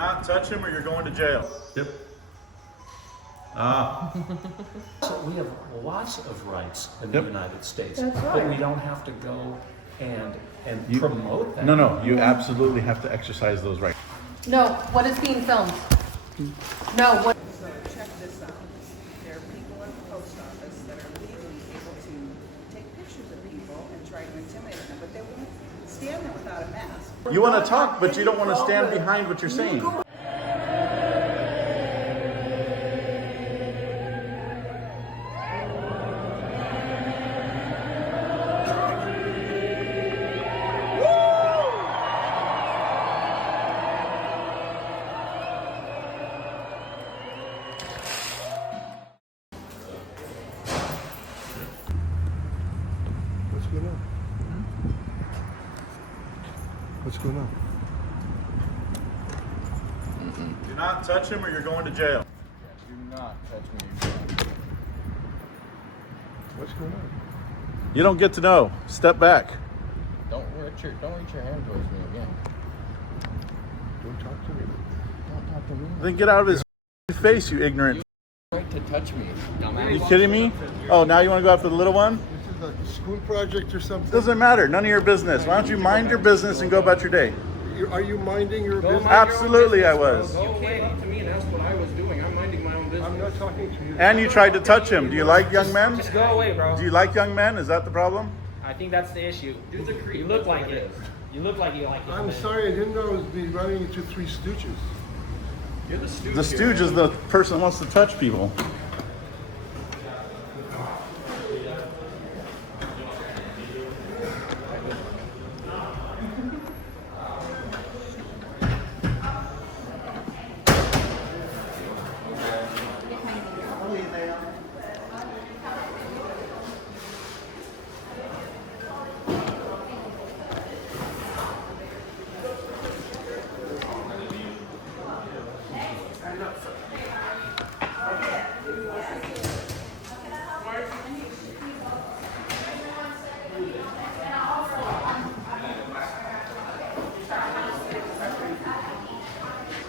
not touch him or you're going to jail. Yep. So we have lots of rights in Yep. the United States, That's but right. we don't have to go and You- promote that. No, you absolutely have to exercise those rights. No, what is being filmed? No, what? So check this out. There are people at the post office that are legally able to take pictures of people and try to intimidate them, but they won't stand there without a mask. You want to talk, but you don't want to stand behind what you're saying. What's going on? What's going on? Do not touch him or you're going to jail. Do not touch me. What's going on? You don't get to know. Step back. Don't reach your hand towards me again. Don't talk to me. Don't talk to me. Then get out of his face, you ignorant. Right to touch me. Are you kidding me? Oh, now you want to go after the little one? This is like a school project or something. Doesn't matter. None of your business. Why don't you mind your business and go about your day? Are you minding your business? Absolutely, I was. Go away to me and ask what I was doing. I'm minding my own business. I'm not talking to you. And you tried to touch him. Do you like young men? Just go away, bro. Do you like young men? Is that the problem? I think that's the issue. You look like it. You look like you like it. I'm sorry, I didn't know I was be running into Three Stooges. You're the stooge. The stooge is the person that wants to touch people.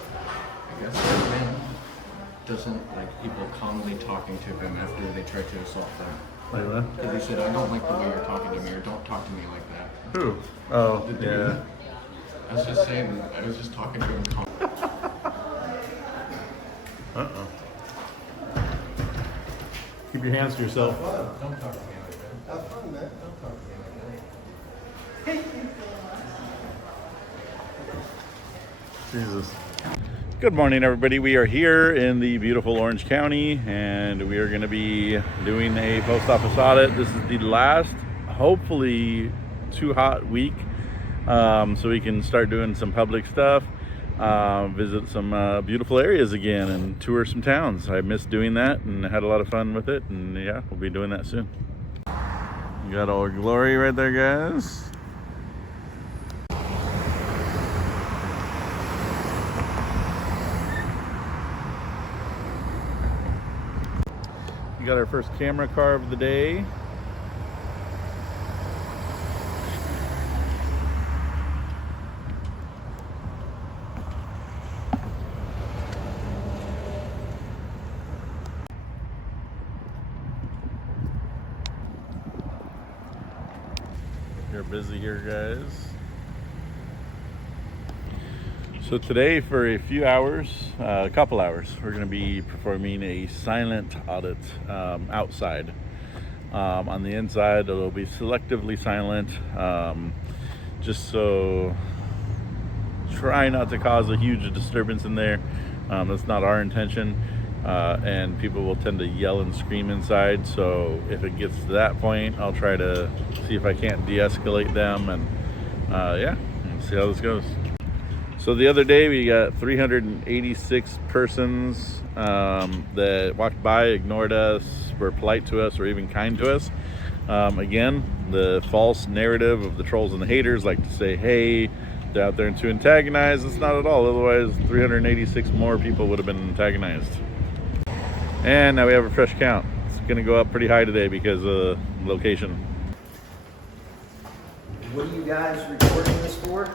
I guess that man doesn't like people calmly talking to him after they try to assault them. Wait, what? Because he said, I don't like the way you're talking to me, or don't talk to me like that. Who? Oh, The dude. yeah. I was just saying, I was just talking to him calmly. Uh-oh. Keep your hands to yourself. Don't talk to me like that. Have fun, man. Don't talk to me like that. Jesus. Good morning, everybody. We are here in the beautiful Orange County, and we are going to be doing a post office audit. This is the last, hopefully, too hot week, so we can start doing some public stuff, visit some beautiful areas again, and tour some towns. I missed doing that and had a lot of fun with it, and yeah, we'll be doing that soon. You got Old Glory right there, guys. We got our first camera car of the day. You're busy here, guys. So today, for a few hours, a couple hours, we're going to be performing a silent audit outside. On the inside, it'll be selectively silent, just so try not to cause a huge disturbance in there. That's not our intention, and people will tend to yell and scream inside. So if it gets to that point, I'll try to see if I can't de-escalate them, and yeah, and see how this goes. So the other day we got 386 persons that walked by, ignored us, were polite to us, or even kind to us. Again, the false narrative of the trolls and the haters like to say, hey, they're out there to antagonize. It's not at all. Otherwise, 386 more people would have been antagonized. And now we have a fresh count. It's going to go up pretty high today because of location. What are you guys recording this for?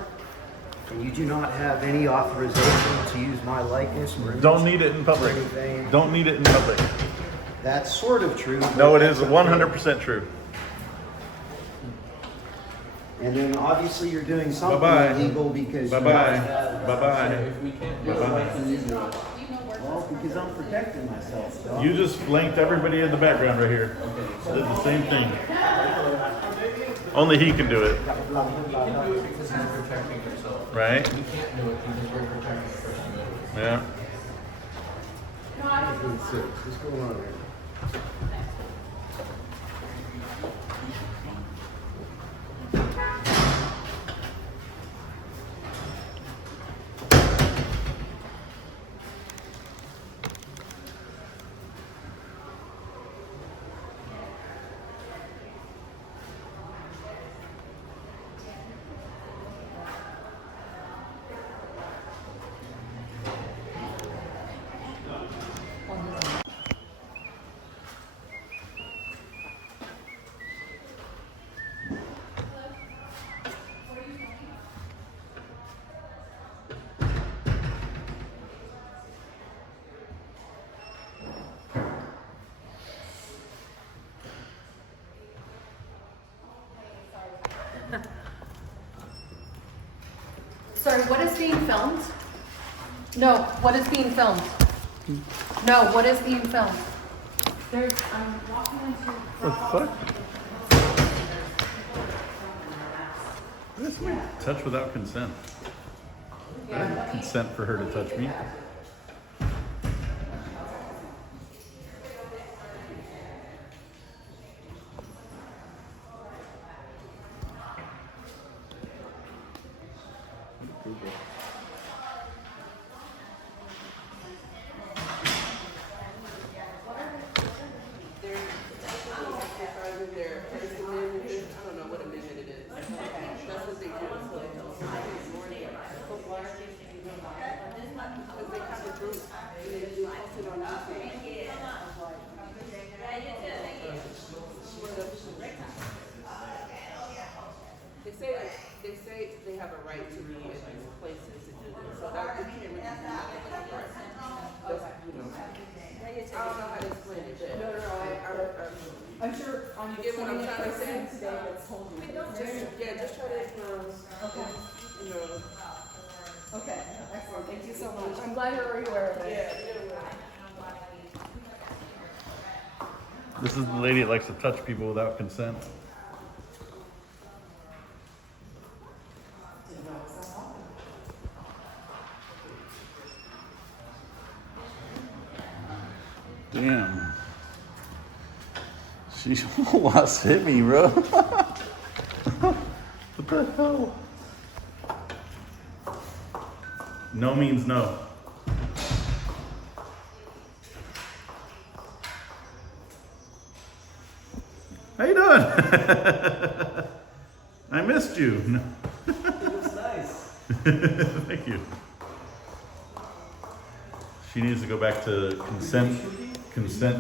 You do not have any authorization to use my likeness or image. Don't need it in public. Anything. Don't need it in public. That's sort of true. but No, it is that's 100% true. And then obviously you're doing something Bye-bye. illegal because you Bye-bye. have Bye-bye. If we can't do it, why can you do it? well, because I'm protecting myself. dog. You just blanked everybody in the background right here. Did the same thing. Only he can do it, You can do it because he's protecting himself. right? We can't do it because we're protecting the First Amendment. Yeah. What's going on here? Sorry, what is being filmed? No, what is being filmed? No, what is being filmed? There's, I'm walking into. What the fuck? This me touch without consent. I didn't consent for her to touch me. They say they have a right to be in these places and do this, so that we can't really do nothing about it. That's, you know, I don't know how to explain it, but I'm sure on you get what I'm trying to say? today that's told you. Just try to, you know. Okay, excellent, thank you so much. I'm glad you're already aware of it. Yeah. This is the lady that likes to touch people without consent. Damn. She almost hit me, bro. What the hell? No means no. How you doing? I missed you. It was nice. Thank you. She needs to go back to consent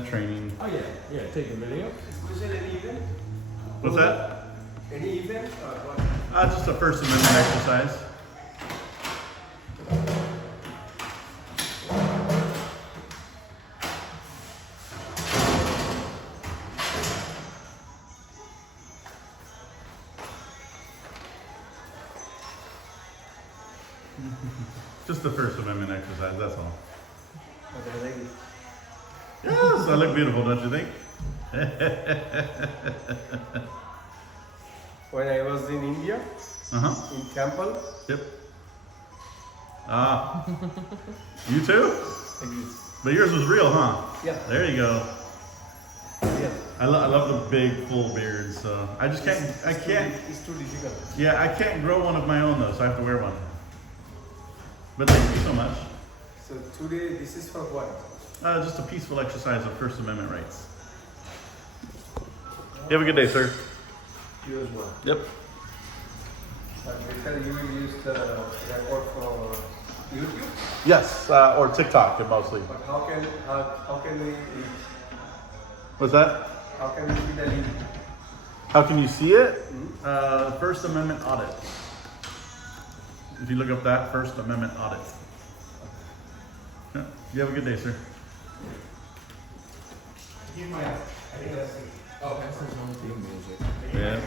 training. Oh yeah, yeah. Take a video. Was it an event? What's that? Any event or what? Just a First Amendment exercise. Just the First Amendment exercise, that's all. Yes, I look beautiful, don't you think? When I was in India, Uh-huh. in Campbell, Yep. You too? But yours was real, huh? Yeah. There you go. yeah, I love the big full beards, so I just can't, it's too difficult. yeah, I can't grow one of my own though, so I have to wear one. But thank you so much. So today, this is for what? Just a peaceful exercise of First Amendment rights. You have a good day, sir. You as well. Yep. But later you will use the record for YouTube. Yes, or TikTok mostly. But how can we What's that? how can we see the link? How can you see it? First Amendment audit. If you look up that First Amendment audit. Yeah. You have a good day, sir. Yeah.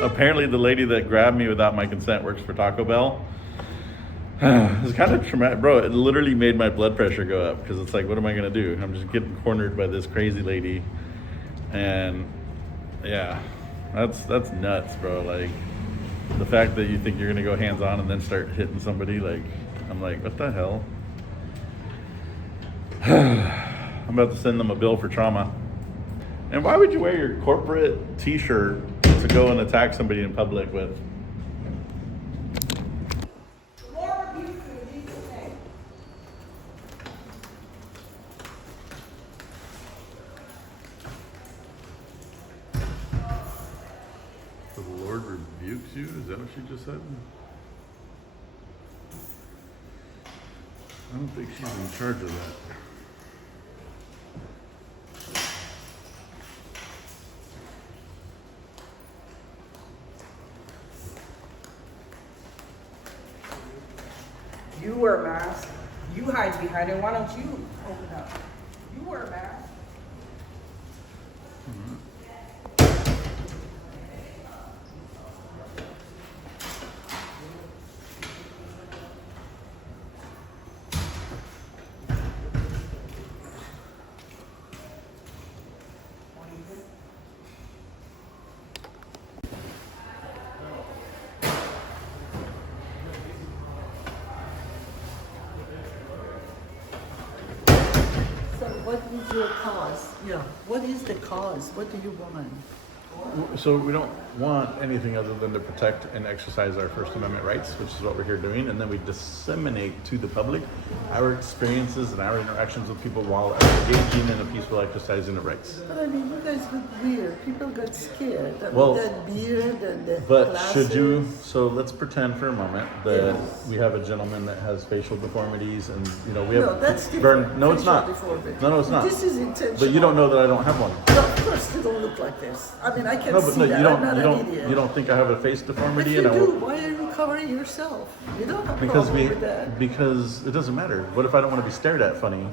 Apparently the lady that grabbed me without my consent works for Taco Bell. It's kind of traumatic, bro. It literally made my blood pressure go up because it's like, what am I gonna do? I'm just getting cornered by this crazy lady, and yeah, that's nuts, bro. Like the fact that you think you're gonna go hands on and then start hitting somebody, like I'm like, what the hell? I'm about to send them a bill for trauma. And why would you wear your corporate T-shirt to go and attack somebody in public with? The Lord rebukes you? Is that what she just said? I don't think she's in charge of that. You wear a mask. You hide behind it. Why don't you open up? You wear a mask. What is your cause? Yeah, what is the cause? What do you want? So we don't want anything other than to protect and exercise our First Amendment rights, which is what we're here doing, and then we disseminate to the public our experiences and our interactions with people while engaging in a peaceful exercising of rights. But I mean, you guys look weird. People got scared. Well, with that beard and the But glasses. should you, so let's pretend for a moment that we have a gentleman that has facial deformities and, you know, we have... No, that's different. No, it's Facial not. deformity. No, it's not. This is intentional. But you don't know that I don't have one. No, of course you don't look like this. I mean, I can No, but see no, that. you I'm not don't, an idiot. you don't think I have a face If deformity you and I do, won't... why are you covering yourself? You don't have a Because problem with that. because it doesn't matter. What if I don't want to be stared at funny?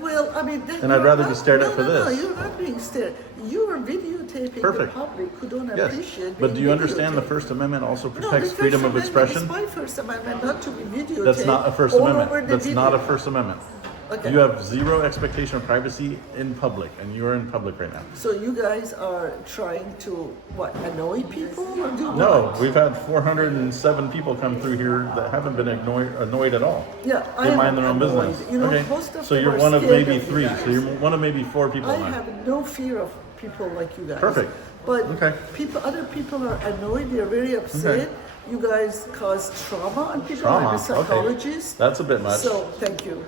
Well, I mean, And I'd rather be stared at for No, this. you're not being stared. You are videotaping Perfect. the public who don't Yes, appreciate but do being you understand the videotaped. First Amendment also No, protects the freedom of First expression? Amendment is my First Amendment, not to be videotaped. That's not a First all over Amendment. the That's not a video. First Amendment. Okay. You have zero expectation of privacy in public, and you are in public right now. So you guys are trying to, what, annoy people or do No, what? we've had 407 people come through here that haven't been annoyed at all. Yeah, I They am mind their own annoyed. business. You know, Okay, most of so them you're are one of scared maybe of you three. guys. So you're one of maybe four people I now. have no fear of people like you guys. Perfect. But Okay. other people are annoyed. They're very upset. Okay. You guys cause trauma on people. Trauma, I'm a okay. psychologist. That's a bit much. So thank you.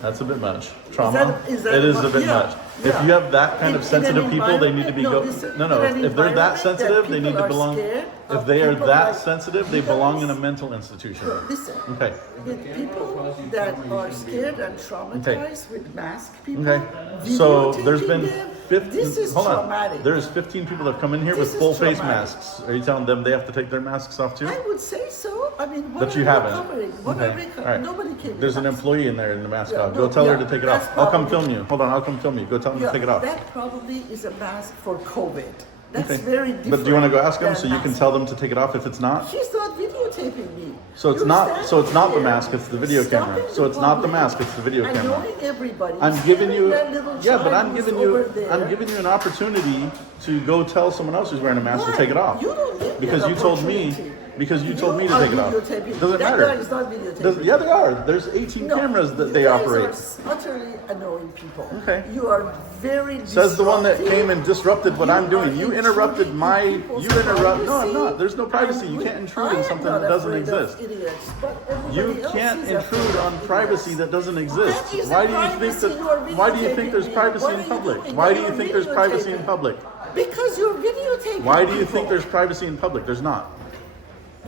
That's a bit much. Trauma. Is that It is much? a bit Yeah, much. yeah. If you have that kind of In an sensitive people, they need to be environment- No, in an if they're that environment sensitive, they need people to are belong. scared If of they are people that like sensitive, they you belong in a guys. mental institution. Listen. Okay. With people that are scared and traumatized with masked people, Okay. So videotaping there's been them, 15. This is hold traumatic. on. There's 15 people that have come in here This with is full face traumatic. masks. Are you telling them they have to take their masks off too? I would say so. I mean, what But are you haven't. covering? What are Okay. we covering? All right. Nobody came. There's with an us. employee in there in the mask Yeah, off. Go no, tell her yeah, to take it that's off. I'll come probably- film you. Hold on, I'll come film you. Go tell them Yeah, to take it off. that probably is a mask for COVID. That's Okay. very different. But do you want to go ask him than so you can mask. tell them to take it off if it's not? He's not videotaping me. So it's You're not. standing So it's not the here mask. It's the video camera. stopping So the it's not the public, mask. It's the video camera. annoying everybody. I'm giving you. That little Yeah, but child I'm who's giving over you. there. I'm giving you an opportunity to go tell someone else who's wearing a mask Why? to take it off. You don't give me Because an you told me. opportunity. Because you told me You to are take it off. videotaping. Doesn't That matter. guy is not videotaping. Yeah, they are. There's 18 No, cameras that you they guys operate. Are utterly annoying people. Okay. You are very. Says the one that disruptive. came and disrupted what You I'm doing. are You interrupted intruding my. in You people's interrupt. No, I'm privacy. not. There's no privacy. You And can't I intrude in am something not that doesn't afraid of exist. idiots, but everybody You else can't is intrude afraid on of privacy idiots. that doesn't exist. That is Why a do you think privacy that? you are Why do you think there's videotaping me. privacy What in are you public? doing? Why do You're you think there's privacy in videotaping. public? Because you're videotaping. Why do you people. think there's privacy in public? There's not.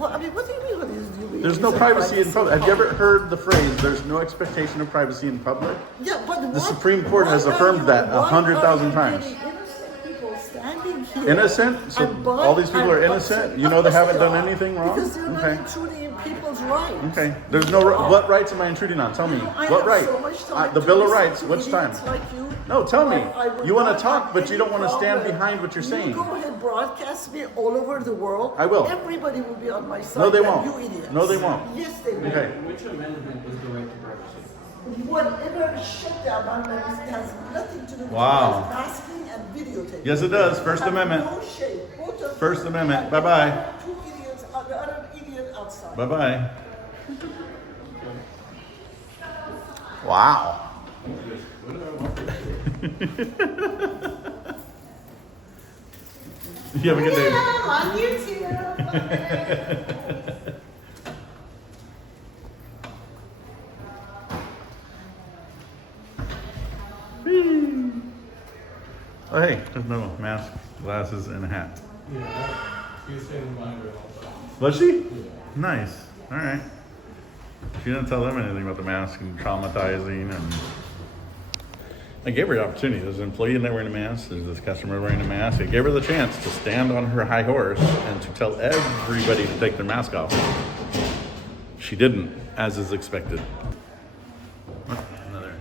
Well, I mean, what do you mean what is doing? There's no privacy in public. Have you ever heard the phrase, there's no expectation of privacy in public? Yeah, but The Supreme Court has affirmed that 100,000 times. Innocent people standing here. Innocent? So all these people are innocent? You know they haven't done anything wrong? Because they're not Okay. intruding in people's rights. Okay. There's no. What rights am I intruding on? Tell me. I What have right? so much time The to Bill of listen Rights. to Which time? idiots like you. No, tell me. I would You want not to talk, have but you any don't want to stand problem. behind what you're saying. You go ahead, broadcast me all over the world. I will. Everybody will be on my side. No, they and won't. You idiots. No, they won't. Yes, they will. Okay. Which amendment is the right to privacy? Whatever shutdown has nothing to do with Wow. masking and videotaping. Yes, it does. First Have Amendment. No shade. Both of First you. Amendment. And Bye-bye. Two idiots, the other idiot outside. Bye-bye. Wow. You have a good day. on YouTube. Oh, hey, there's no mask, glasses, and a hat. Yeah, she's a reminder also. Was she? Nice. All right. She didn't tell them anything about the mask and traumatizing, and I gave her the opportunity. There's an employee in there wearing a mask. There's this customer wearing a mask. I gave her the chance to stand on her high horse and to tell everybody to take their mask off. She didn't, as is expected. Oh, another.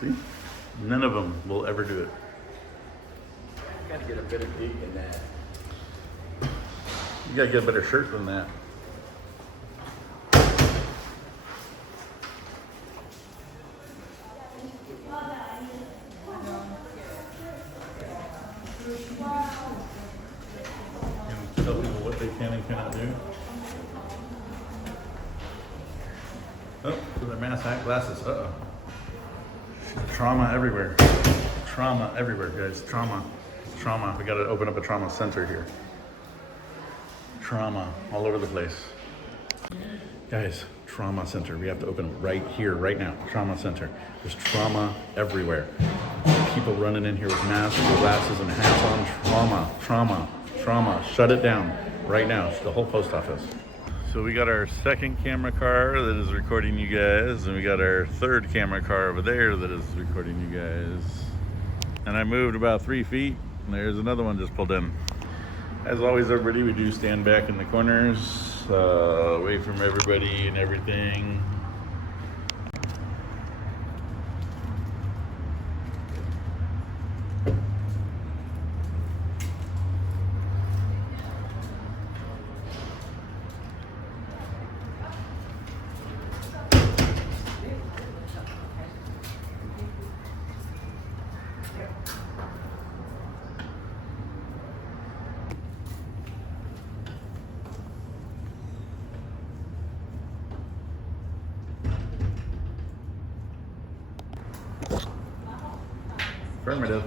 See? None of them will ever do it. Gotta get a better peek in that. You gotta get a better shirt than that. And tell people what they can and cannot do. Oh, with their mask, hat, glasses. Uh-oh. Trauma everywhere. Trauma everywhere, guys. Trauma. Trauma. We gotta open up a trauma center here. Trauma all over the place. Guys, trauma center. We have to open it right here, right now. Trauma center. There's trauma everywhere. People running in here with masks, glasses, and hats on. Trauma, trauma, trauma. Shut it down right now. It's the whole post office. So we got our second camera car that is recording you guys, and we got our third camera car over there that is recording you guys. And I moved about 3 feet, and there's another one just pulled in. As always, everybody, we do stand back in the corners, away from everybody and everything. Affirmative.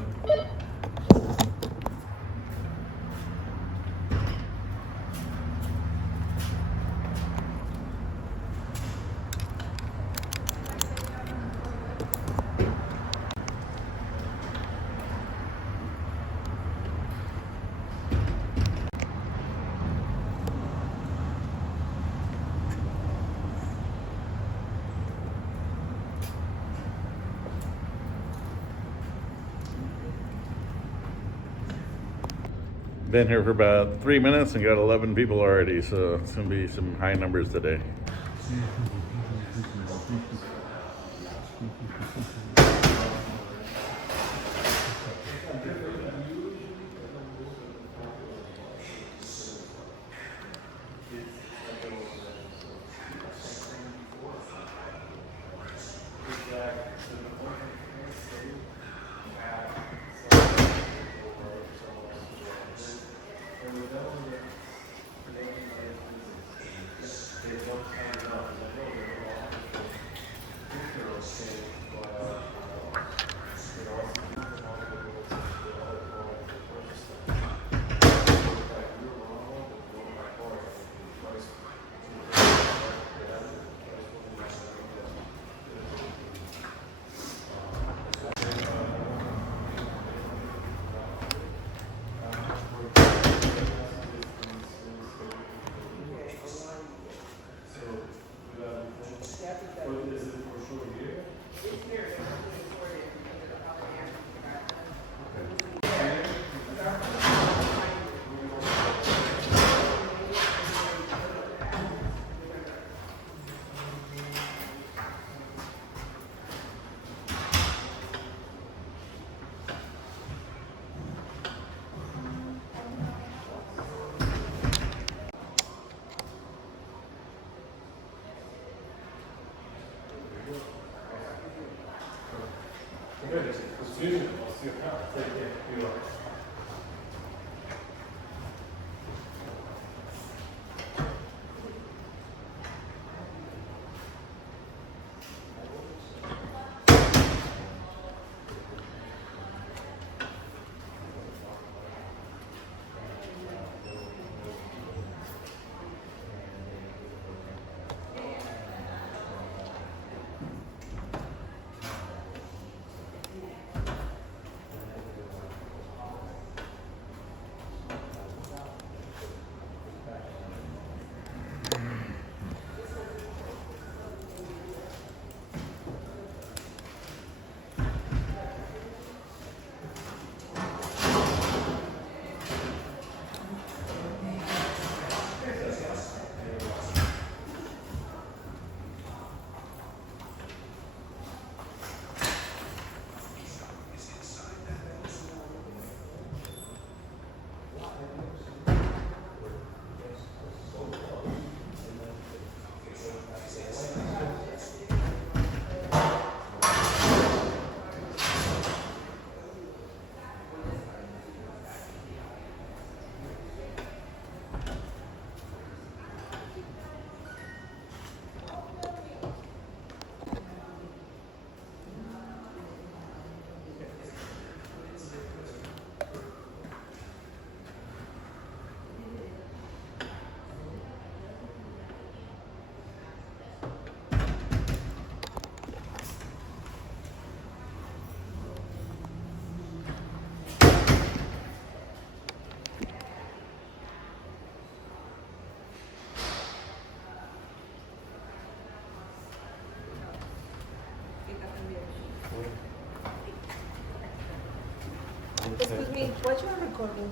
Been here for about 3 minutes and got 11 people already, so it's gonna be some high numbers today. Excuse me, what you are recording?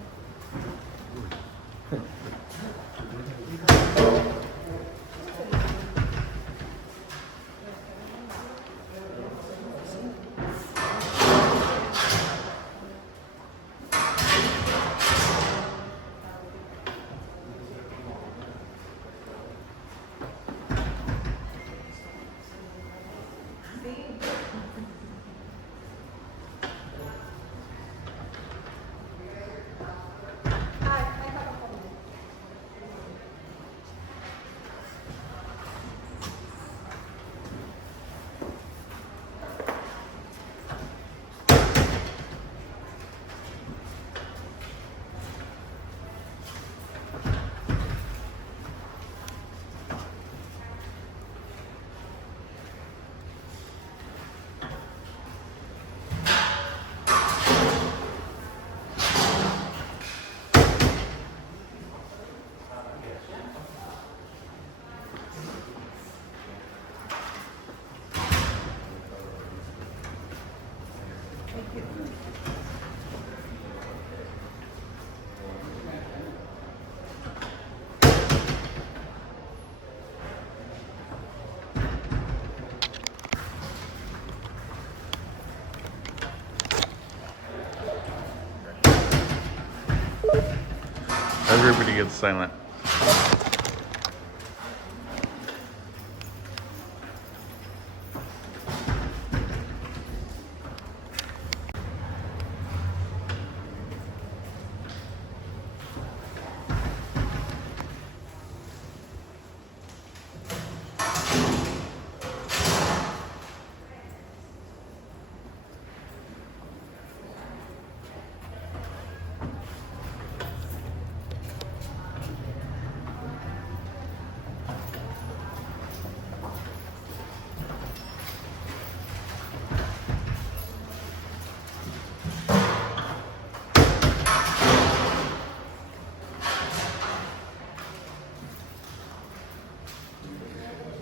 Everybody gets silent.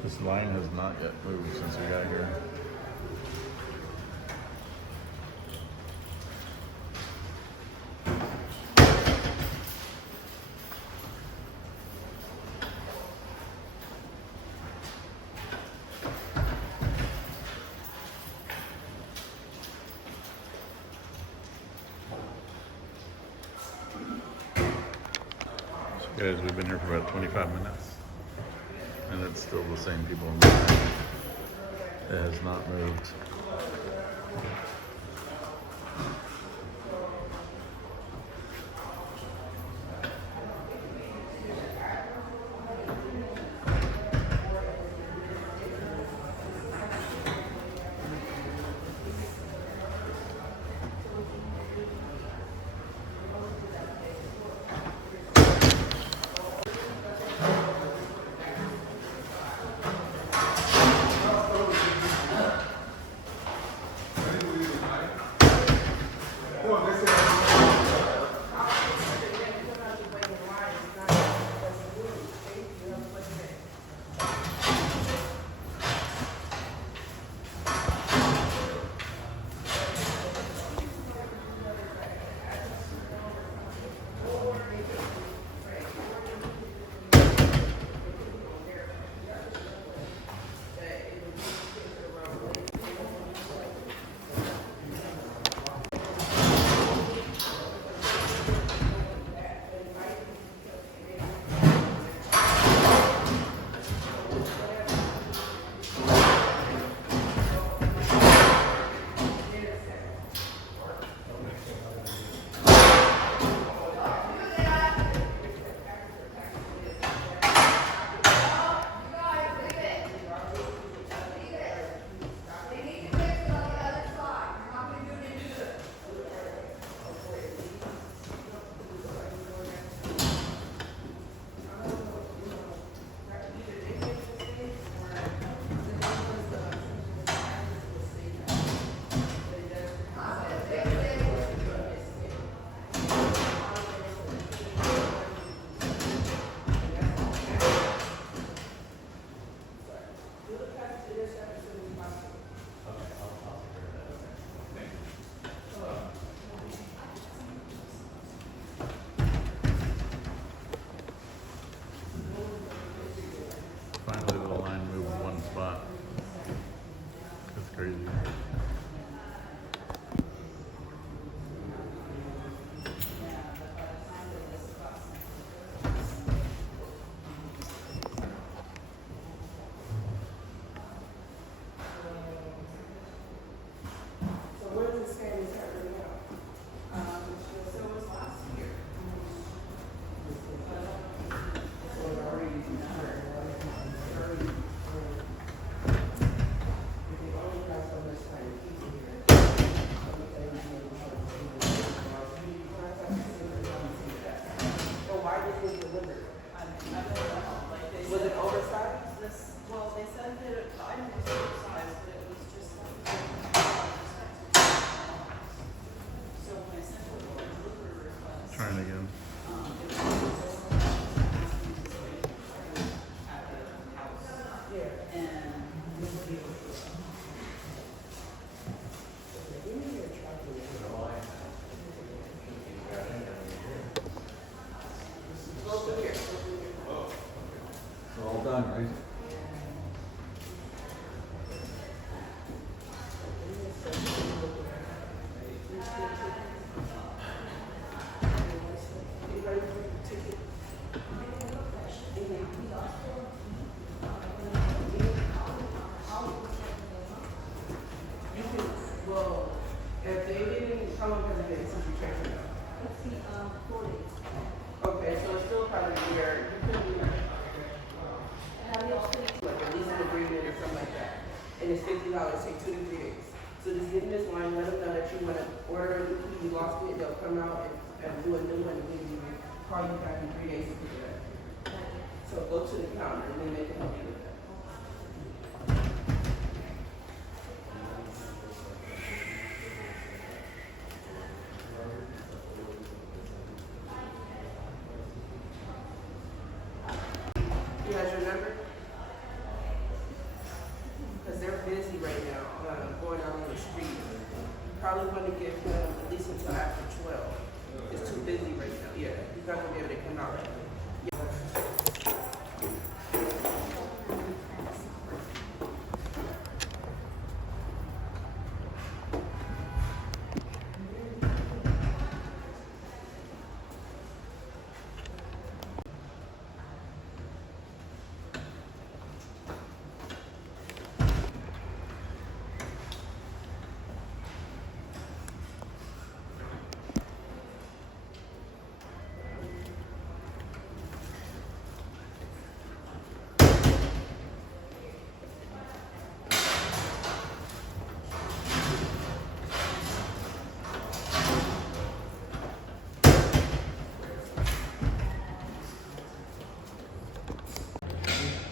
This line has not yet moved since we got here. So guys, we've been here for about 25 minutes. And it's still the same people in the line. It has not moved. Finally, the line moved one spot. That's crazy. Was it oversized? Well, they said that the item was oversized, but it was just so when I sent it to the delivery request. Trying again. We're all done, right? Well, if they didn't, how long has it been since you checked it out? Okay, so it's still probably a year. You couldn't do that. Like a leasing agreement or something like that. And it's $50, take 2 to 3 days. So just give them this line, let them know that you want to order a new key, you lost it, they'll come out and do a new one and give you, call you back in 3 days to pick it up. So go to the counter and then they can help you with that. You has your number? Because they're busy right now, going out on the street. You probably want to give them at least until after 12. It's too busy right now. Yeah, he's not going to be able to come out right now.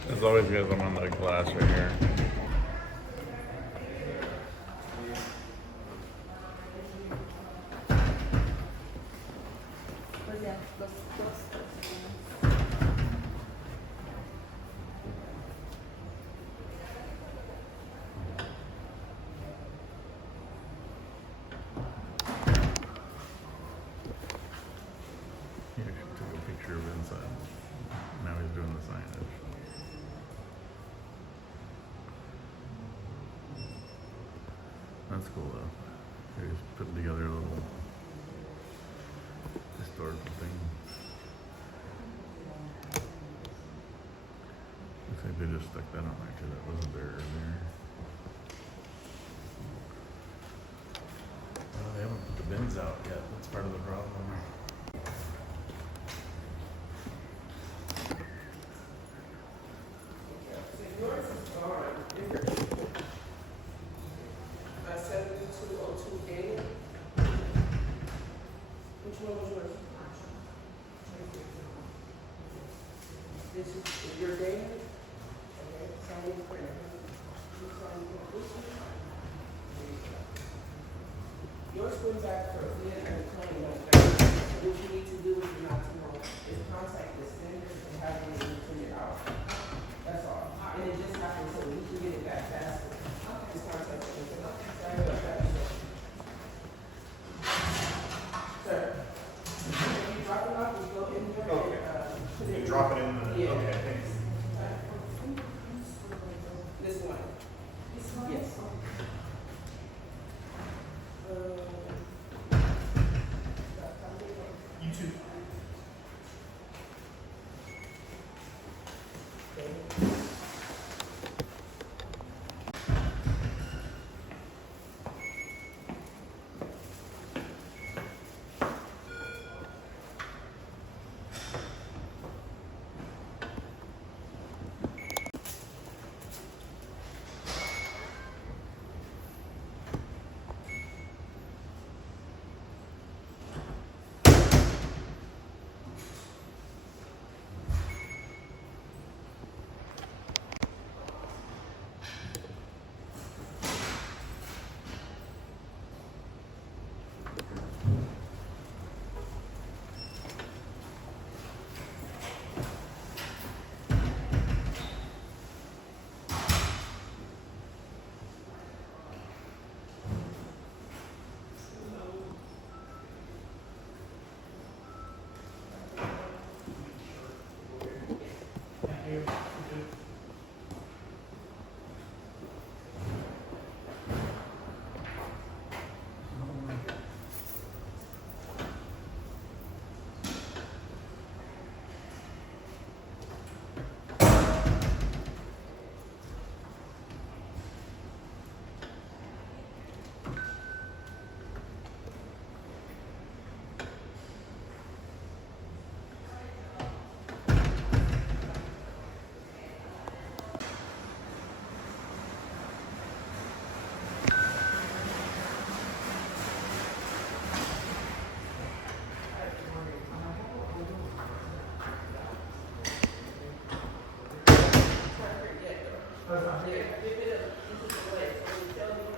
As always, guys, I'm on the glass right here. He actually took a picture of inside. Now he's doing the signage. That's cool though. He's putting together a little historical thing. Looks like they just stuck that on there too. That wasn't there earlier. Well, they haven't put the bins out yet. That's part of the problem. Yours is gone. 7202 Daniel. Which one was yours? This is your Daniel? Okay, sign in print. You sign in this one? Yours went back for a bid and a claim like that. So what you need to do is not tomorrow is contact the sender and have them print it out. That's all. And it just happens so we can get it back faster. Just contact the sender. Sorry about that. Sir, if you drop it off, you go in there and put it. Drop it in the. Yeah. Okay, thanks. This one. Yes. You too.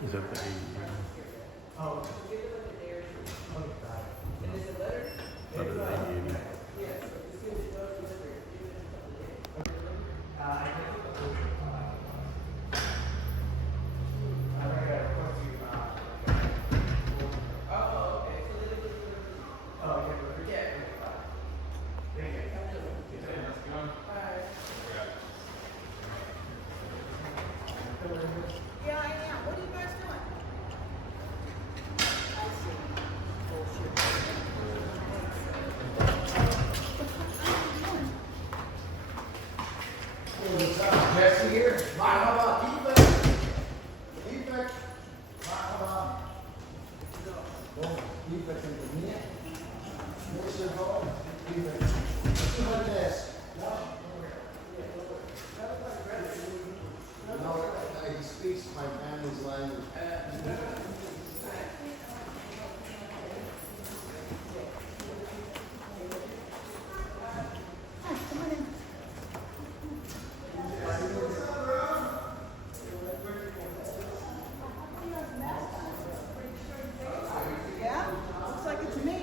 Is that the Oh. And it's a letter? That is the 80. Yes. As soon as it goes, deliver it. Give it a couple of days. Oh, okay. So then it was yeah. Yeah, I am. What are you guys doing? Jesse here. Marhaba. Feedback. Marhaba. Feedback in the minute. What's your goal? Feedback. What is this? No, he speaks my family's language. Yeah? Looks like it's me.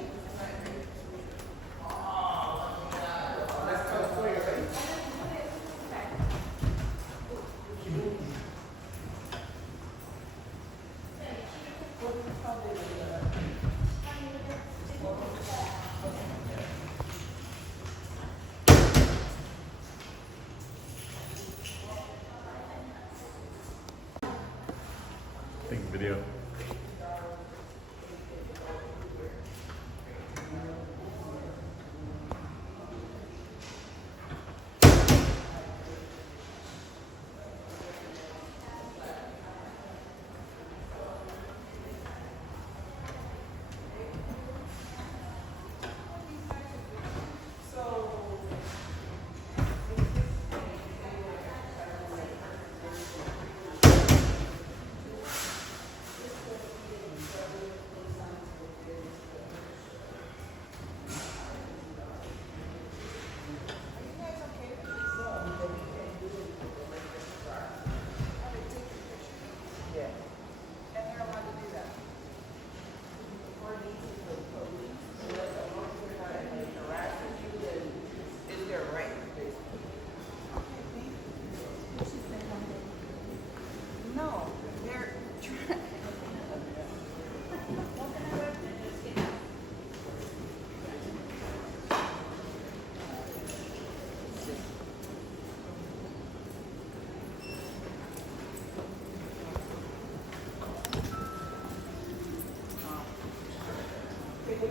So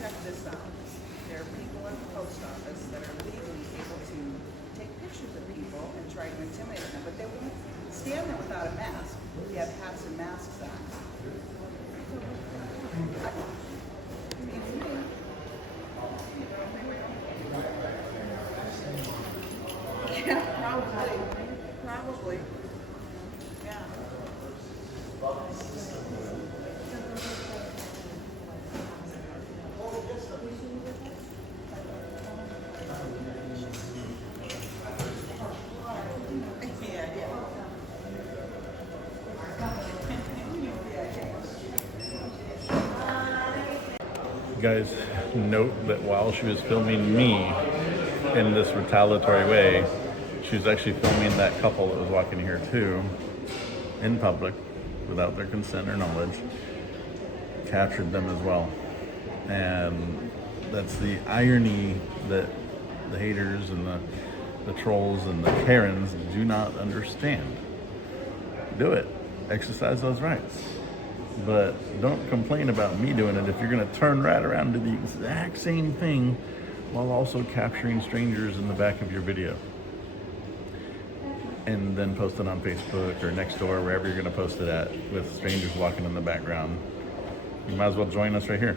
check this out. There are people at the post office that are legally able to take pictures of people and try to intimidate them, but they won't stand there without a mask. They have hats and masks on. Yeah, probably. Probably. Yeah. Guys, note that while she was filming me in this retaliatory way, she was actually filming that couple that was walking here too, in public, without their consent or knowledge, captured them as well. And that's the irony that the haters and the trolls and the Karens do not understand. Do it. Exercise those rights. But don't complain about me doing it if you're going to turn right around and do the exact same thing while also capturing strangers in the back of your video. And then post it on Facebook or Nextdoor, wherever you're going to post it at, with strangers walking in the background. You might as well join us right here.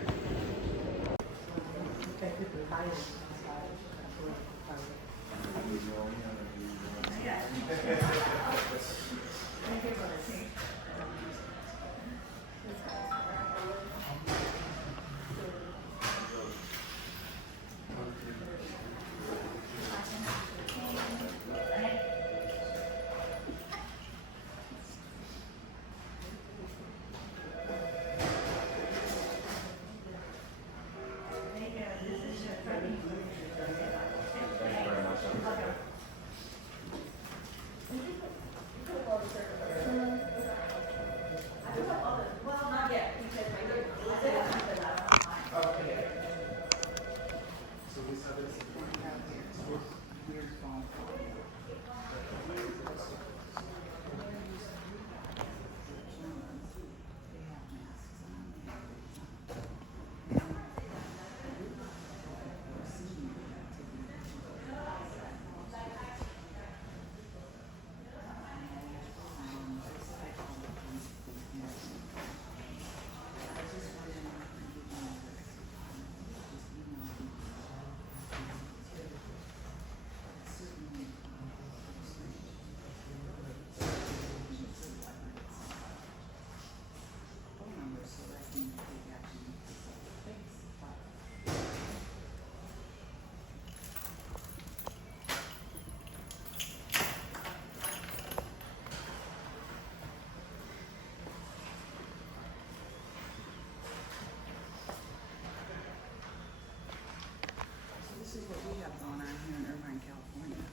This is what we have going on here in Irvine, California.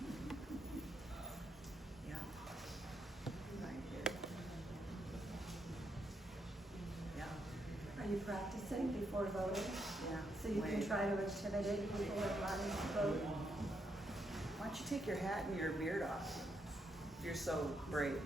Yeah. Right here. Yeah. Are you practicing before voting? Yeah. So you can try to intimidate people and wanting to vote? Why don't you take your hat and your beard off? If you're so brave.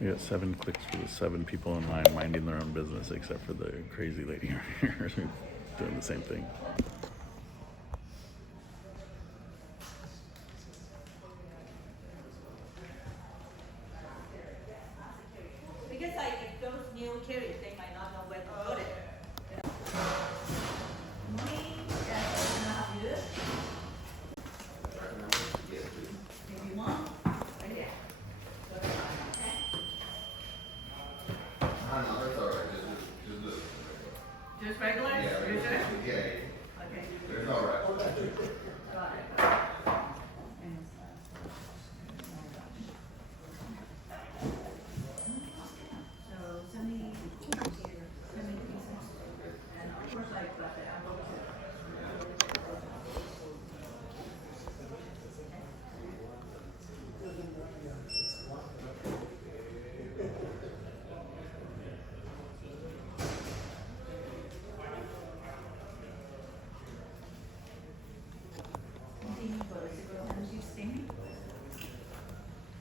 We got 7 clicks for the 7 people in line minding their own business, except for the crazy lady over here who's doing the same thing. Because like if those new carriers, they might not know where to put it. Maybe one? Right there. that's all right. Just this. Just regular? Yeah, You sure? yeah. Okay. It's all right. Got it. So send me pieces. And of course I got the envelope too.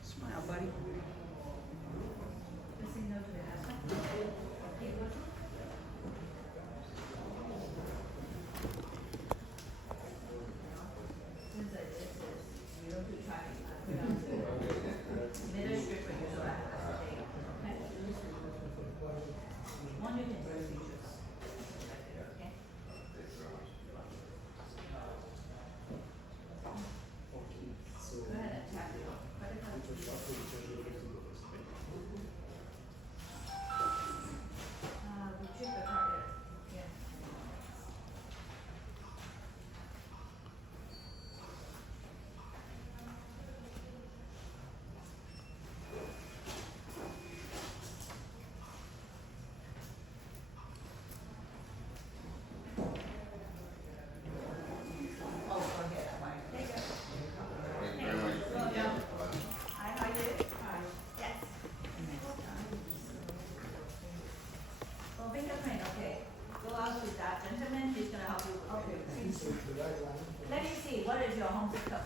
Smile, buddy. Let me see, what is your home zip code?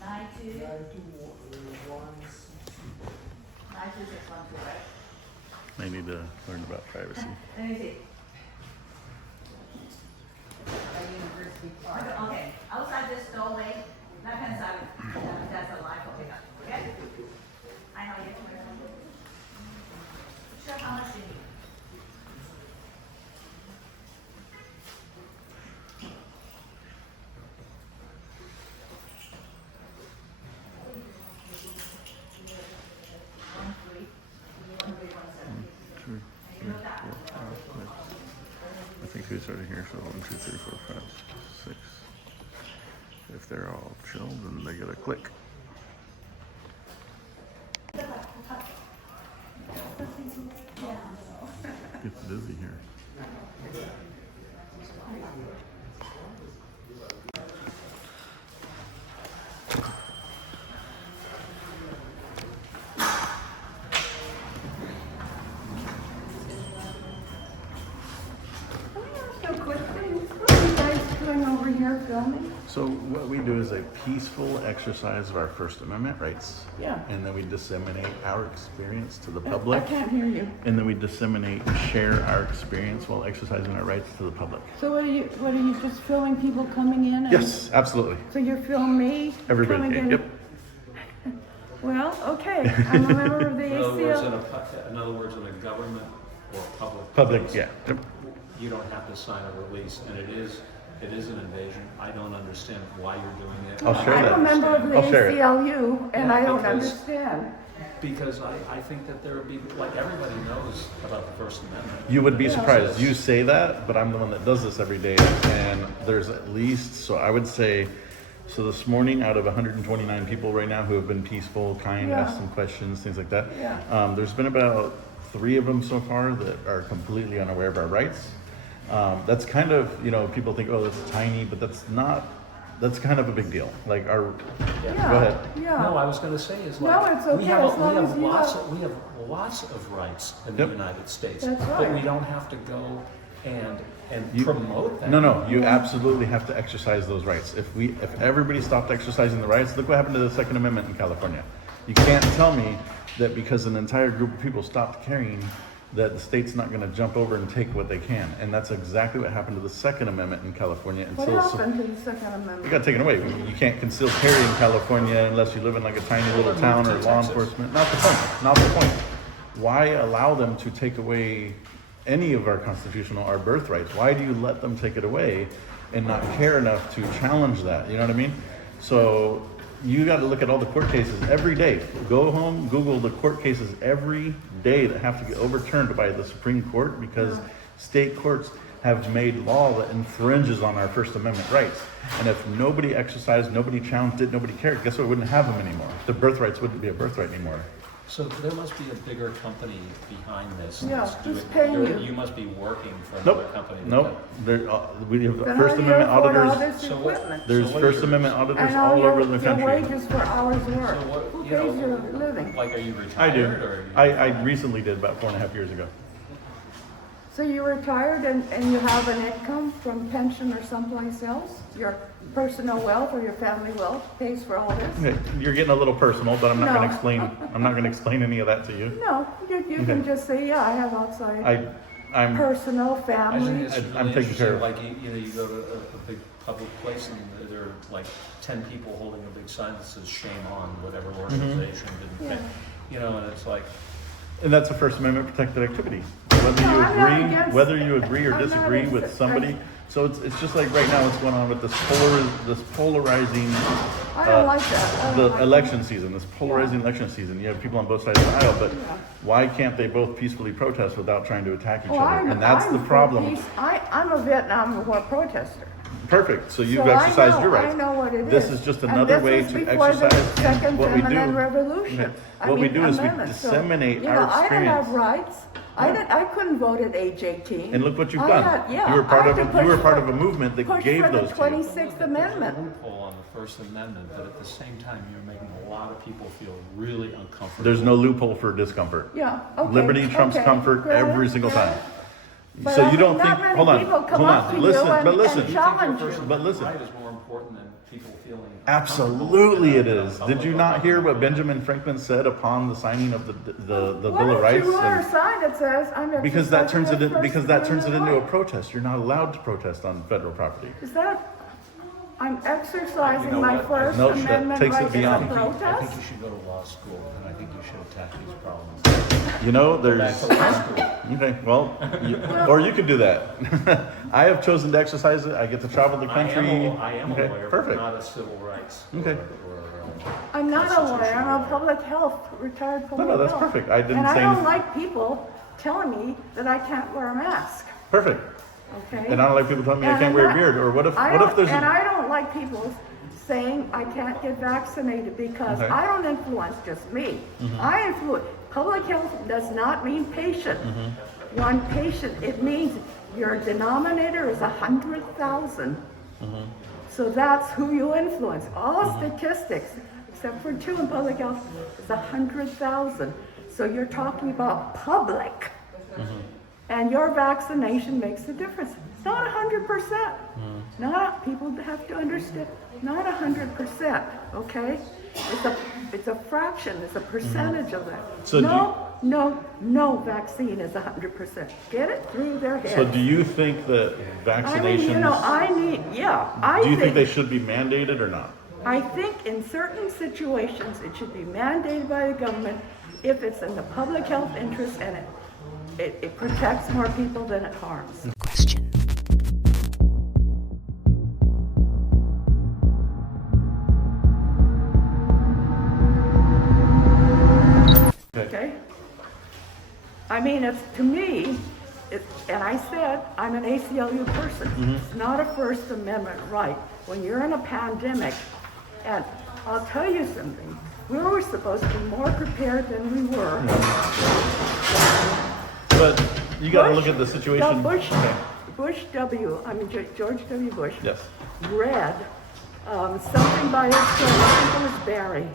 92612, right? They need to learn about privacy. Let me see. Okay, outside this doorway, left hand side, that's a line for pickup, okay? I know you. Sure, how much do you need? I think we started here, so 1, 2, 3, 4, 5, 6. If they're all chilled, then they get a click. Gets busy here. So what we do is a peaceful exercise of our First Amendment rights. Yeah. And then we disseminate our experience to the public. I can't hear you. And then we disseminate and share our experience while exercising our rights to the public. So what are you just filming people coming in? And Yes, absolutely. So you're filming me? Everybody, coming in? yep. Well, okay, I'm a member of the In other words, ACL. in other words, in a government or public. Public, place, yeah. Yep. You don't have to sign a release, and it is an invasion. I don't understand why you're doing it. I'll share that. I'm a member of the I'll share it. ACLU, and Yeah, I don't because- understand. Because I think that there would be, like, everybody knows about the First Amendment. You would be surprised. You say that, but I'm the one that does this every day. And there's at least, so I would say, so this morning out of 129 people right now who have been peaceful, kind, Yeah. asked some questions, things like that. Yeah. There's been about 3 of them so far that are completely unaware of our rights. That's kind of, people think, oh, that's tiny, but that's kind of a big deal. Like our, go ahead. Yeah. No, I was going to say is No, like it's okay, as long as you we have lots of rights in Yep. the United States, That's but we right. don't have to go and You- promote that. No, you absolutely have to exercise those rights. If everybody stopped exercising the rights, look what happened to the Second Amendment in California. You can't tell me that because an entire group of people stopped carrying, that the state's not going to jump over and take what they can. And that's exactly what happened to the Second Amendment in California. What happened to the Second It Amendment? got taken away. You can't conceal carry in California unless you live in like a tiny little town or law enforcement. Not the point. Not the point. Why allow them to take away any of our our birthrights? Why do you let them take it away and not care enough to challenge that? You know what I mean? So you got to look at all the court cases every day. Go home, Google the court cases every day that have to get overturned by the Supreme Court because state courts have made law that infringes on our First Amendment rights. And if nobody exercised, nobody challenged it, nobody cared, guess what? We wouldn't have them anymore. The birthrights wouldn't be a birthright anymore. So there must be a bigger company behind this. Yeah, that's who's doing- paying you're- you? You must be working for another Nope, company. nope. We have Then First how do you Amendment afford all auditors. this So what- equipment? There's So what First are your- Amendment auditors And all all over the your country. wages for hours work. So what, Who you pays know, your living? like, are you I do. retired or? I recently did about 4.5 years ago. So you're retired and you have an income from pension or someplace else? Your personal wealth or your family wealth pays for all this? Okay, you're getting a little personal, but I'm not going No. to explain. I'm not going to explain any of that to you. No, you can Okay. just say, yeah, I have outside I'm personal, I think family. it's really I'm taking care interesting, of- like, you know, you go to a big public place and there are like 10 people holding a big sign that says shame on whatever organization didn't Yeah. pay. You know, and it's like, And that's a First Amendment protected activity. Whether No, you I'm not agree, against- whether you agree or I'm not disagree with against- somebody. So it's just like right now what's going on with this polarizing I don't like that. I don't the like election that. season, this polarizing election season. You have people on both sides of the aisle, but why can't they both peacefully protest without trying to attack each Well, other? And that's I'm the for problem. peace. I'm a Vietnam War protester. Perfect. So you've So I exercised know- your rights. I know what it This is. is just And another this way was to before the exercise Second what we do. Feminine Revolution. Okay. I What we mean, do is we amendments. So, disseminate you our know, I didn't experience. have rights. I couldn't vote at age 18. And look what you've I done. had- yeah, you were part I of had a, to you were push part for- of a movement that push gave for the those to you. 26th Amendment. loophole on the First Amendment, but at the same time, you're making a lot of people feel really uncomfortable. There's no loophole for discomfort. Yeah, okay. Liberty trumps okay, comfort good, every single good. time. But So I you don't mean, think? not many Hold on, people come hold up on. to Listen, you and, but listen. and challenge you. But listen. Right is more important than people feeling. Absolutely, it is. Did you not hear what Benjamin Franklin said upon the signing of the Bill of Why Rights? don't you wear a And- sign that says, I'm because that turns it exercising in, because that turns it First into a Amendment protest. You're not allowed to protest on federal property. right? Is that, I'm exercising You know my what? First Nope, that Amendment takes it right in a beyond. I think protest? you should go to law school, and I think you should attack these problems. You know, Back there's. to law school. Okay, well, or you could do that. I have chosen to exercise it. I get to travel the country. I am a Okay, lawyer, but perfect. not a civil rights. Okay. I'm not a lawyer, I'm a public health, retired public health. that's perfect. I didn't And I say don't anything. like people telling me that I can't wear a mask, Perfect. okay? And I don't like people telling me I And can't I'm wear a not- beard. Or what if I don't- there's And a, I don't like people saying I can't get vaccinated because Okay. I don't influence just me. I influence, public health does not mean patient. One patient, it means your denominator is 100,000. So that's who you influence. All statistics, except for 2 in public health, is 100,000. So you're talking about public. And your vaccination makes a difference. It's not 100%. Not, people have to understand, not 100%, okay? It's a fraction, it's a percentage of that. So do No vaccine is 100%. Get it through their heads. so do you think that vaccinations? I mean, you know, do you think they should be mandated or not? I think in certain situations, it should be mandated by the government if it's in the public health interest and it protects more people than it harms. Question. Okay? I mean, it's, to me, and I said, I'm an ACLU person. It's not a First Amendment right. When you're in a pandemic, and I'll tell you something, we were supposed to be more prepared than we were. But you got to look at the situation. George Okay. W. Bush Yes. read something by his friend, I think it was Barry,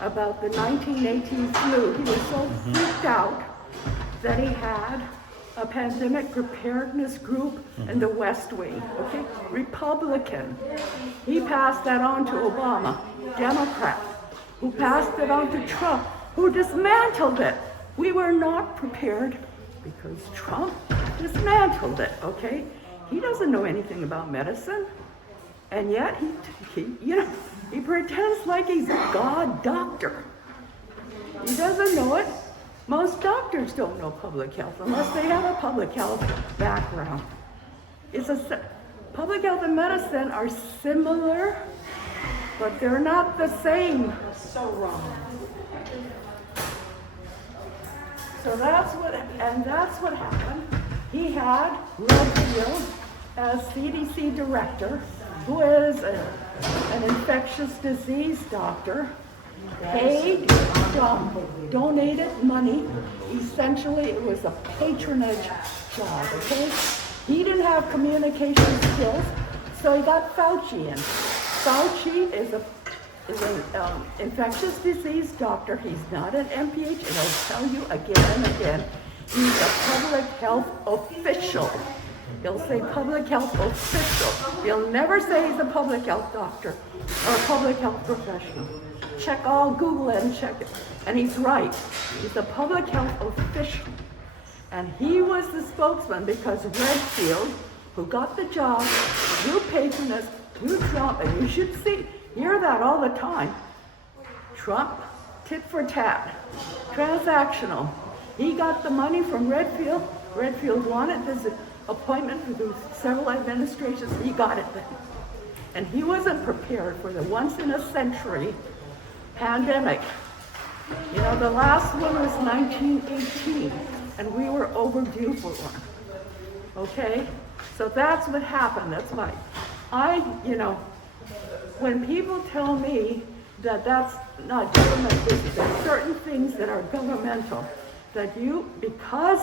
about the 1918 flu. He was so freaked out that he had a pandemic preparedness group in the West Wing, okay? Republican. He passed that on to Obama, Democrat, who passed it on to Trump, who dismantled it. We were not prepared because Trump dismantled it, okay? He doesn't know anything about medicine. And yet he pretends like he's a god doctor. He doesn't know it. Most doctors don't know public health unless they have a public health background. Public health and medicine are similar, but they're not the same. So wrong. So that's what happened. He had Redfield as CDC director, who is an infectious disease doctor, paid from donated money. Essentially, it was a patronage job, okay? He didn't have communication skills, so he got Fauci in. Fauci is an infectious disease doctor. He's not an MPH, and I'll tell you again and again, he's a public health official. He'll say public health official. He'll never say he's a public health doctor or a public health professional. Google it and check it. And he's right. He's a public health official. And he was the spokesman because Redfield, who got the job through patronage, through Trump, and you should hear that all the time. Trump, tit for tat, transactional. He got the money from Redfield. Redfield wanted this appointment through several administrations. He got it then. And he wasn't prepared for the once-in-a-century pandemic. You know, the last one was 1918, and we were overdue for one. Okay? So that's what happened. That's why when people tell me that that's not government business, there's certain things that are governmental, that because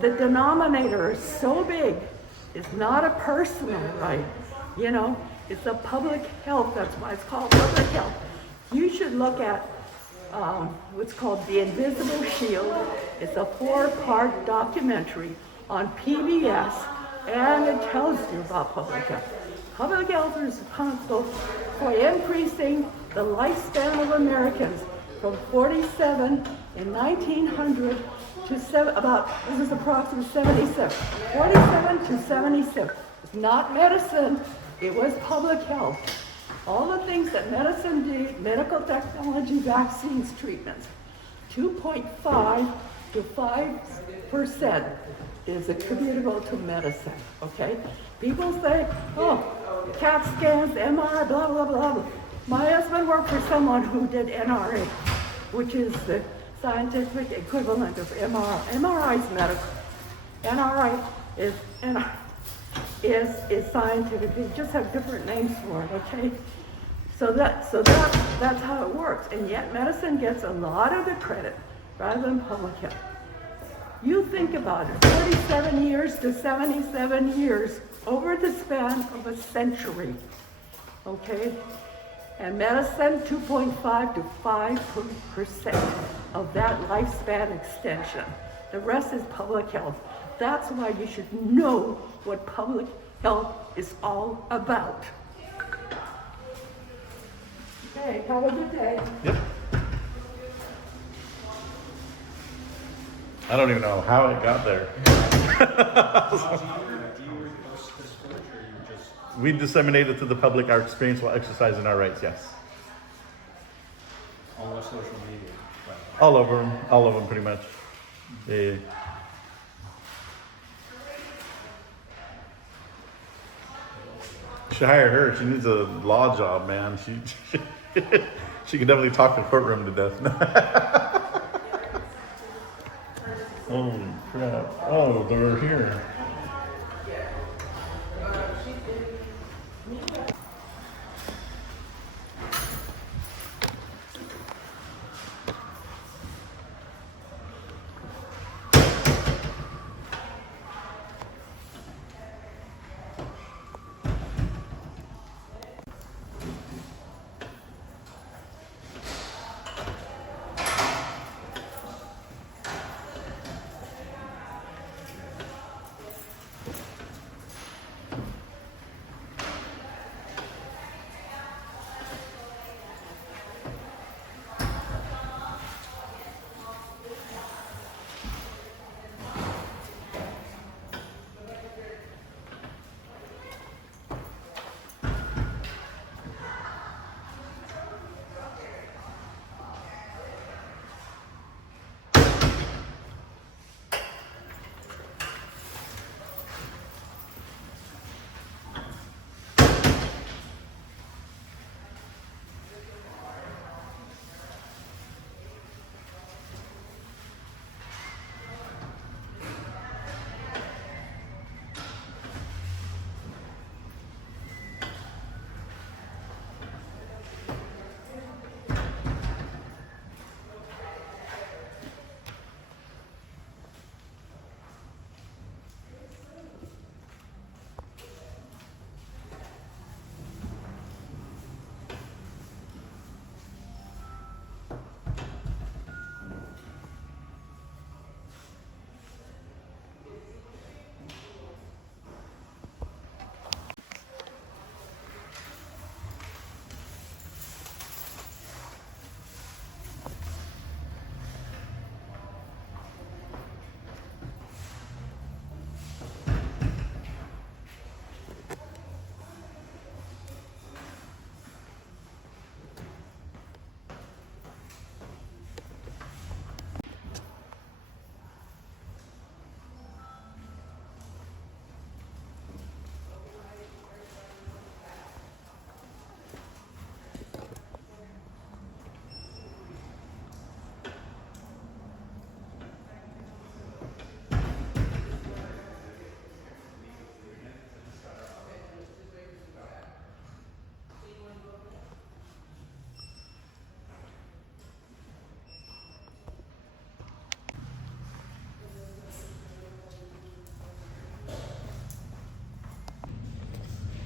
the denominator is so big, it's not a personal right. You know, it's a public health. That's why it's called public health. You should look at what's called The Invisible Shield. It's a 4-part documentary on PBS, and it tells you about public health. Public health is responsible for increasing the lifespan of Americans from 47 in 1900 to this is approximately 77. 47 to 77. It's not medicine, it was public health. All the things that medicine did, medical technology, vaccines, treatments, 2.5 to 5% is attributable to medicine, okay? People say, oh, CAT scans, MRI, blah, blah, blah. My husband worked for someone who did NRA, which is the scientific equivalent of MRI. MRI is medical. NRI is scientific. They just have different names for it, okay? So that's how it works. And yet medicine gets a lot of the credit rather than public health. You think about it, 47 years to 77 years over the span of a century, okay? And medicine, 2.5 to 5% of that lifespan extension. The rest is public health. That's why you should know what public health is all about. Okay, have a good day. Yep. I don't even know how it got there. We disseminate it to the public, our experience while exercising our rights, yes. On our social media. Right. All of them pretty much. They, should hire her. She needs a law job, man. She can definitely talk the courtroom to death. Holy crap. Oh, they're here.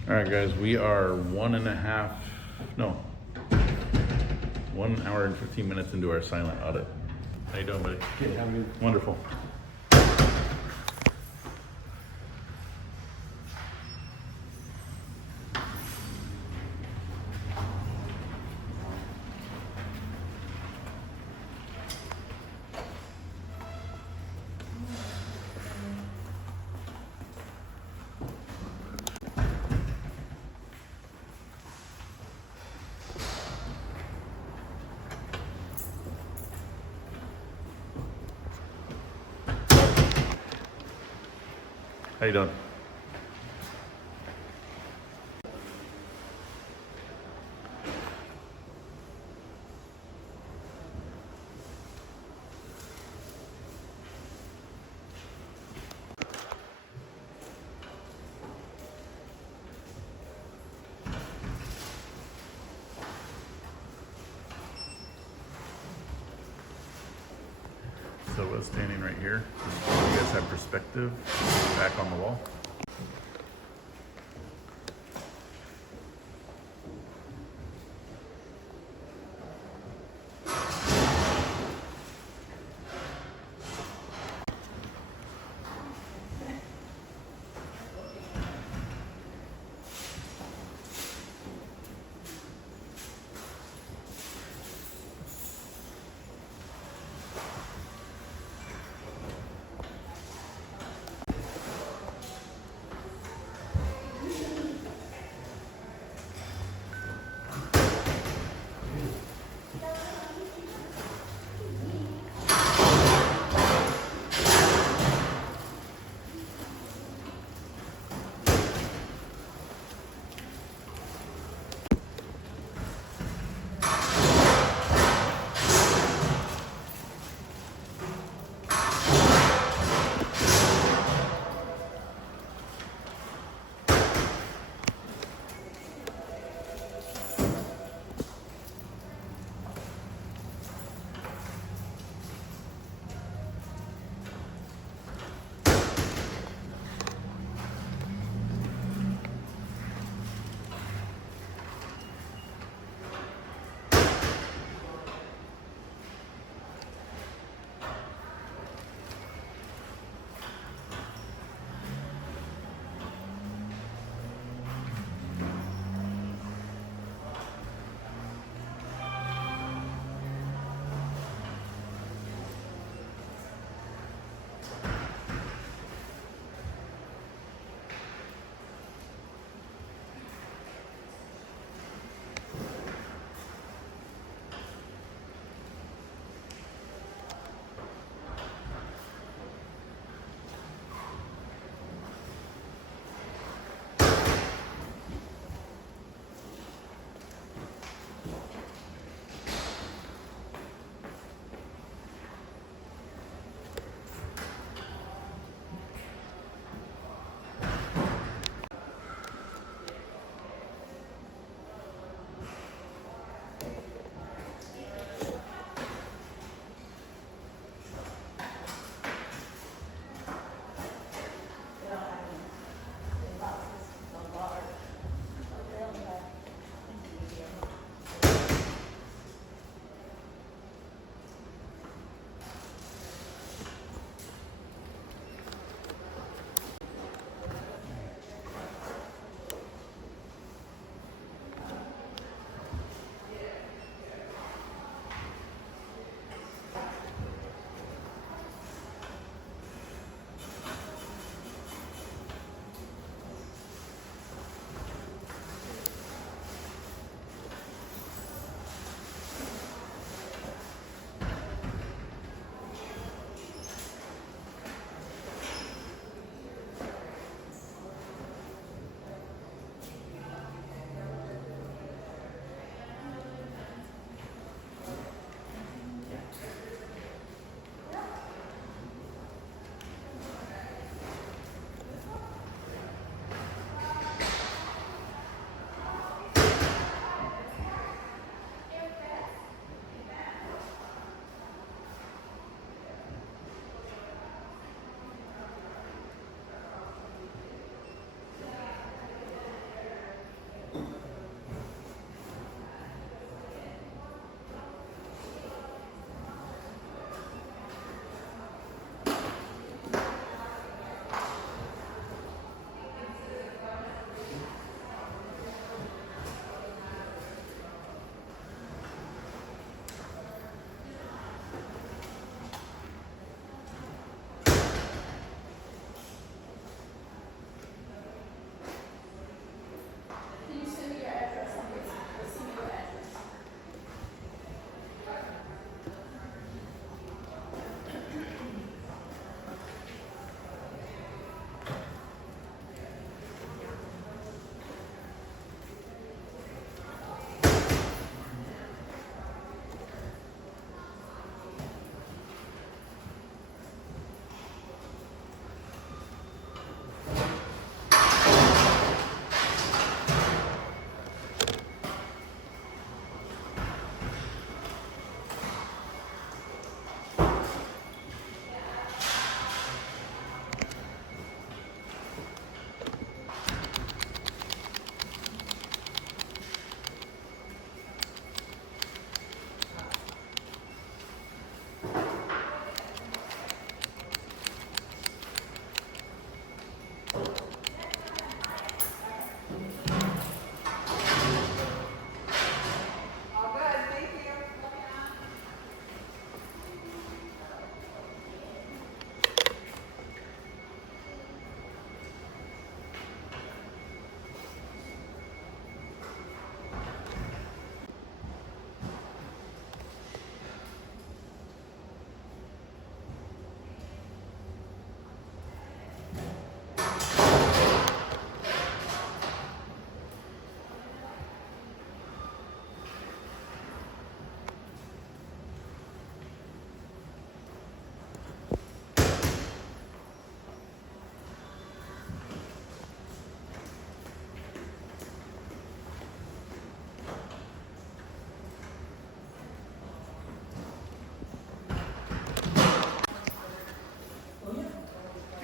All right, guys, we are 1 hour and 15 minutes into our silent audit. How you doing, buddy? Good, how are you? Wonderful. How you doing? So standing right here, you guys have perspective back on the wall.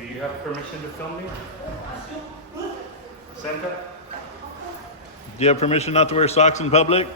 Do you have permission to film me? Santa? Do you have permission not to wear socks in public?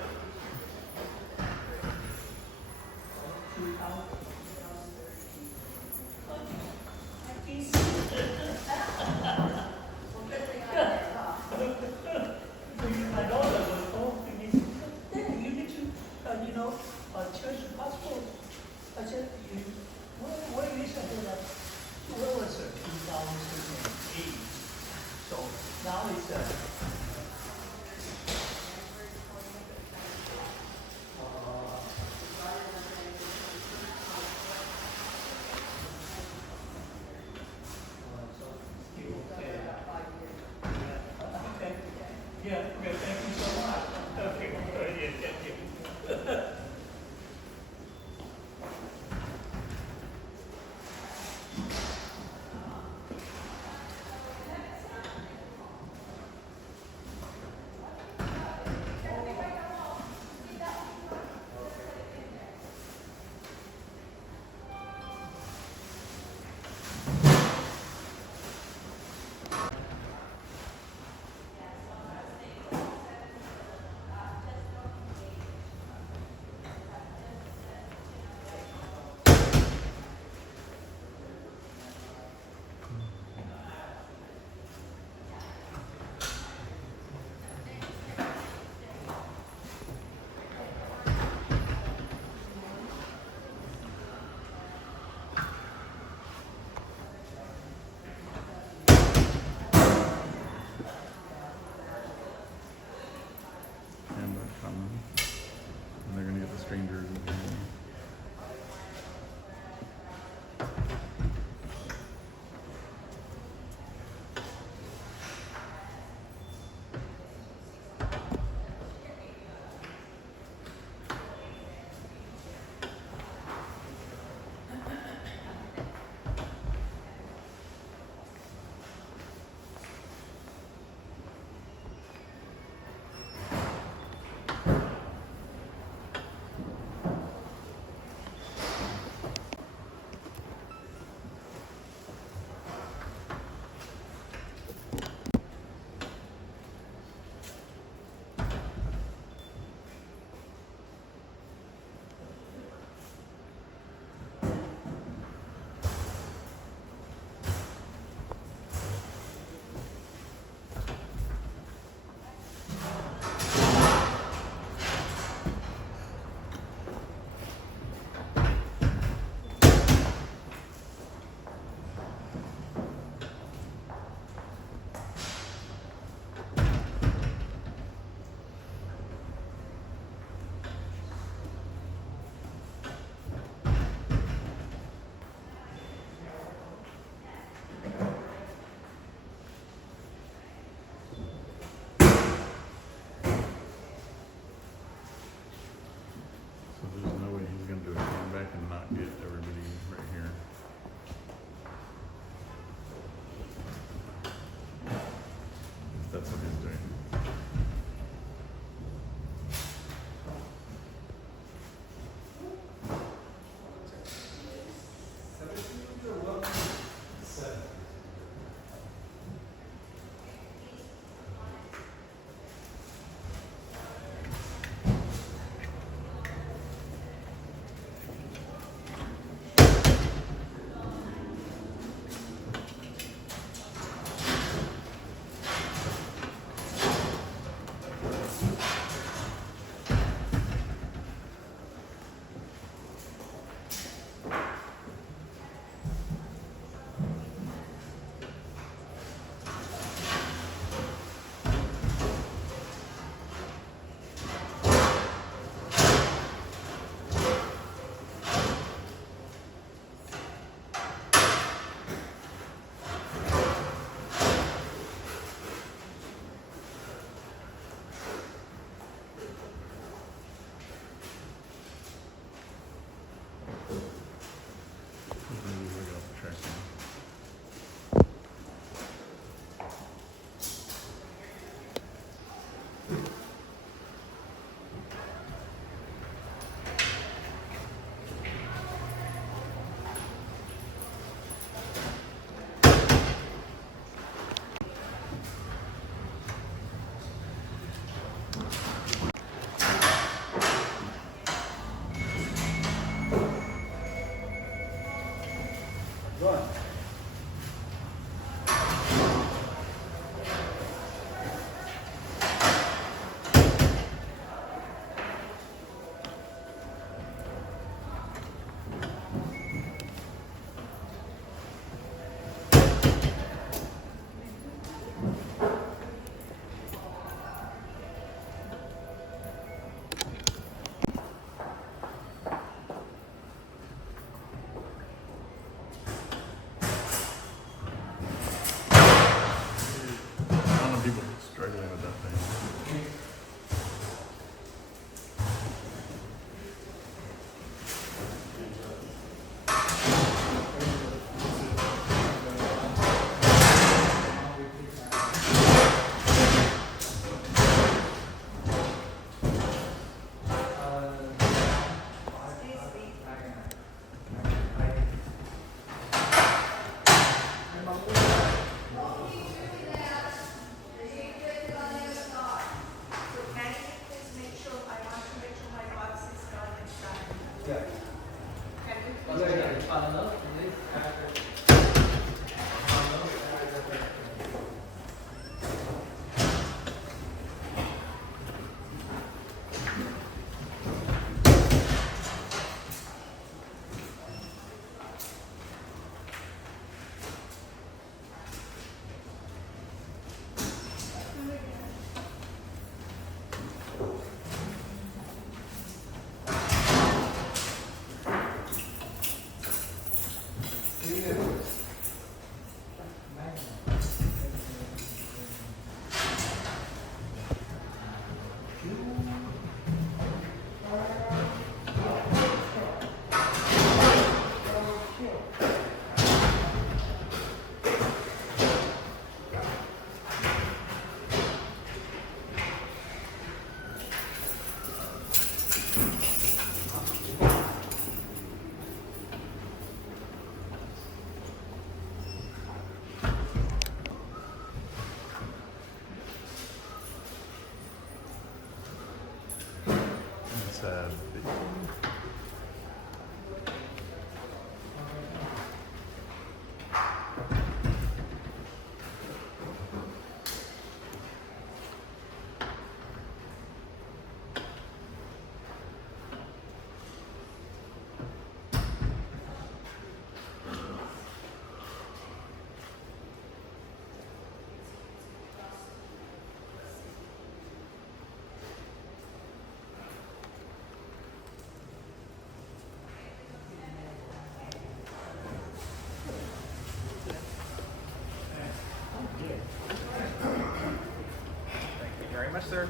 Very much, sir.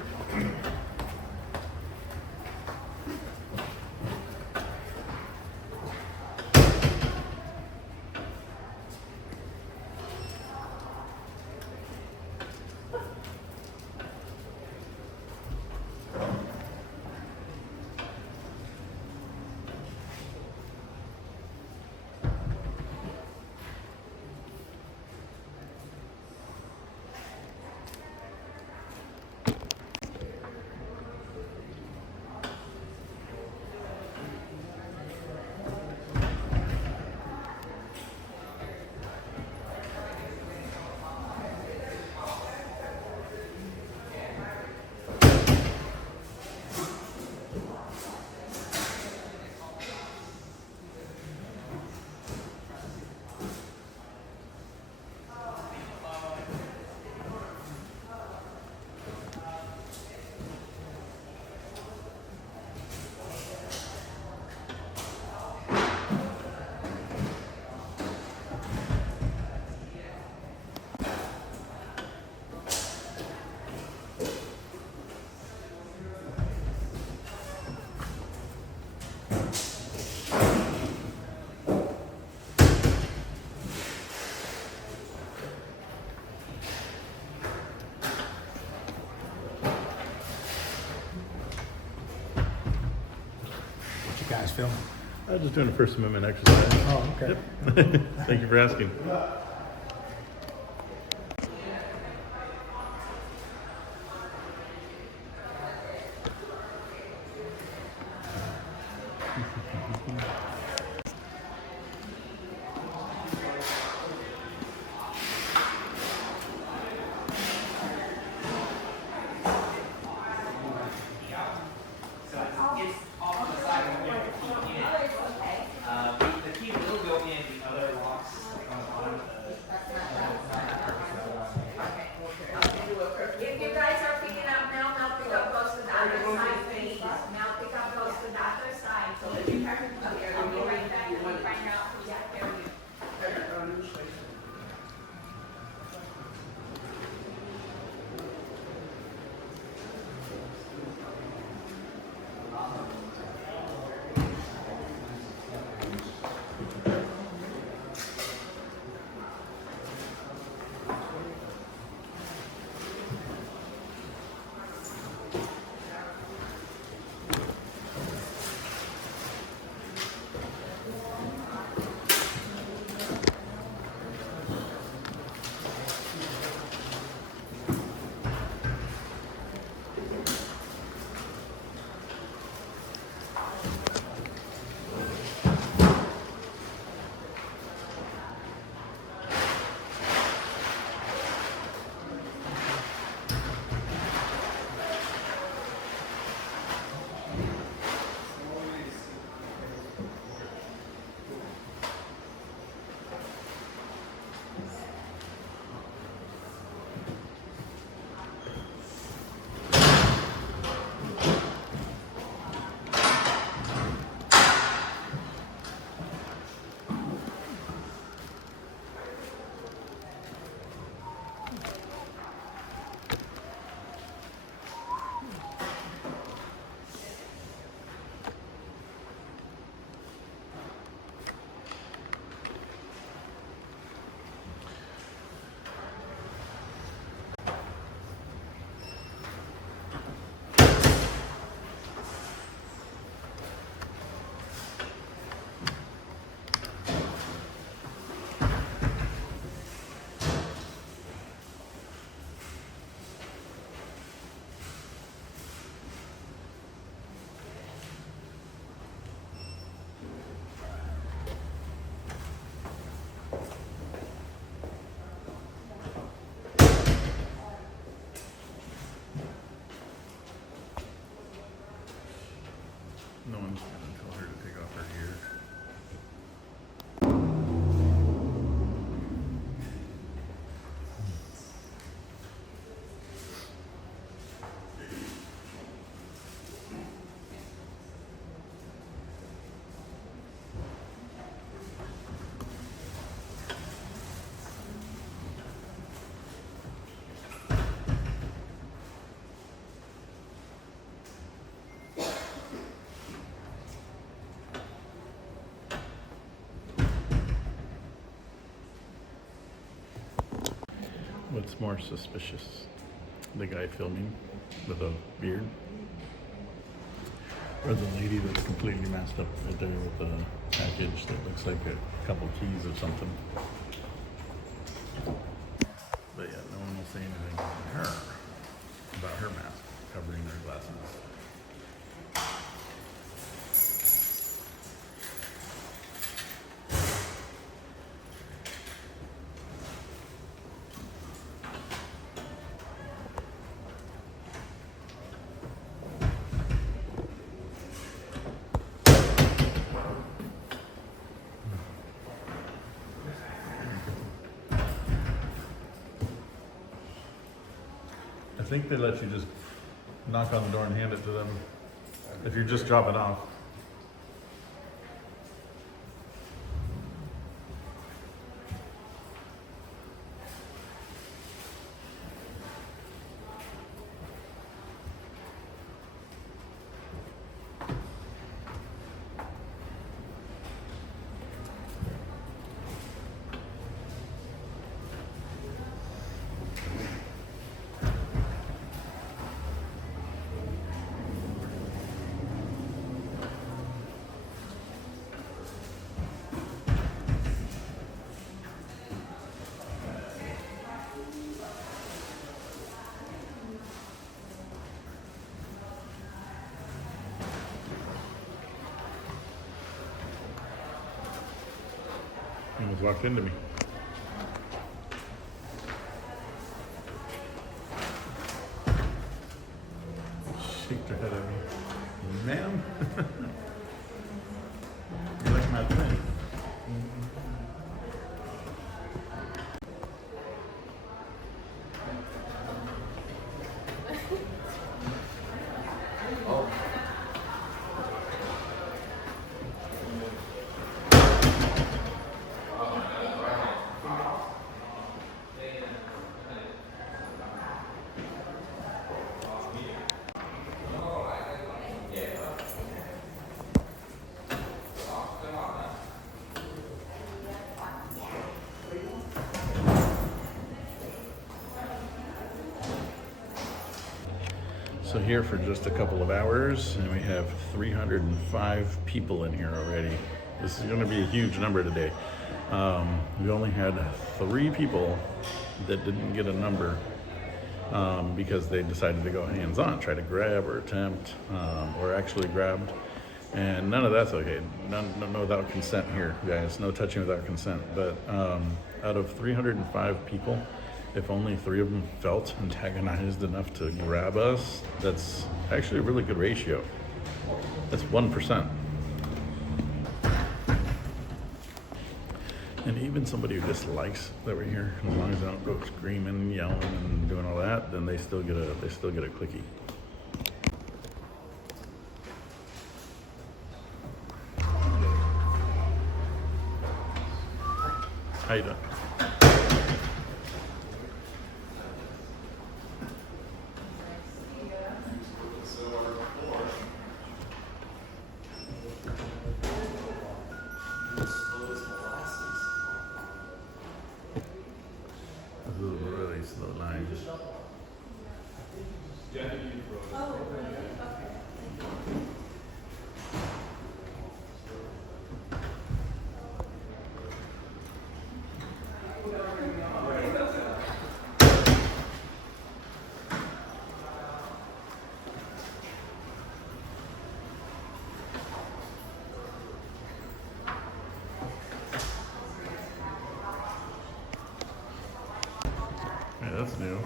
Guys, film. I was just doing a First Amendment exercise. Oh, okay. Yep. Thank you for asking. The key will go in the other locks on the What's more suspicious? The guy filming with a beard? Or the lady that's completely masked up right there with a package that looks like a couple keys or something? But yeah, no one will say anything to her about her mask covering their glasses. I think they let you just knock on the door and hand it to them if you're just dropping off. He almost walked into me. Shaked her head at me. Ma'am? You're like my twin. So here for just a couple of hours, and we have 305 people in here already. This is going to be a huge number today. We only had 3 people that didn't get a number because they decided to go hands-on, try to grab or attempt or actually grabbed. And none of that's okay. No without consent here, guys. No touching without consent. But out of 305 people, if only 3 of them felt antagonized enough to grab us, that's actually a really good ratio. That's 1%. And even somebody who dislikes that we're here, as long as they don't go screaming, yelling, and doing all that, then they still get a clicky. How you doing? This is a really slow line. Yeah, that's new.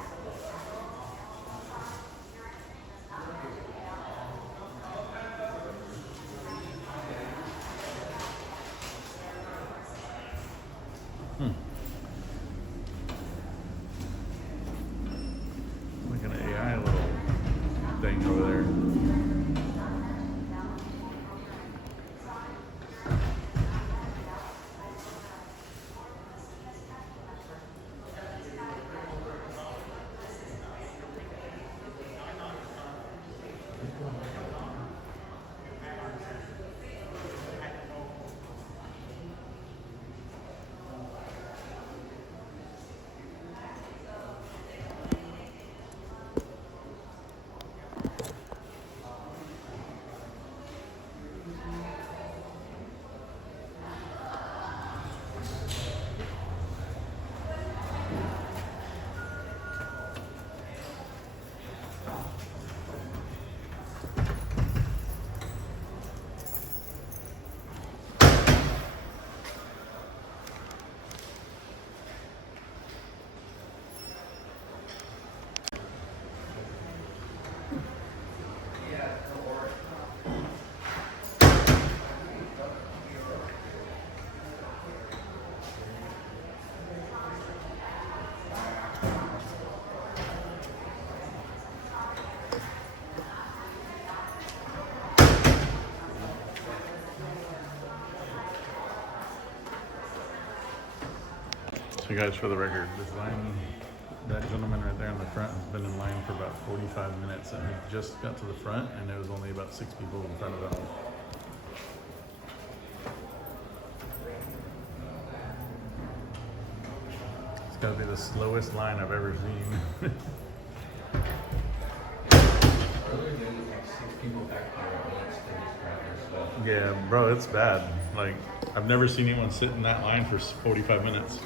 Like an AI little thing over there. So guys, for the record, this line, that gentleman right there in the front has been in line for about 45 minutes and he just got to the front and there was only about 6 people in front of him. It's gotta be the slowest line I've ever seen. Yeah, bro, it's bad. Like, I've never seen anyone sit in that line for 45 minutes.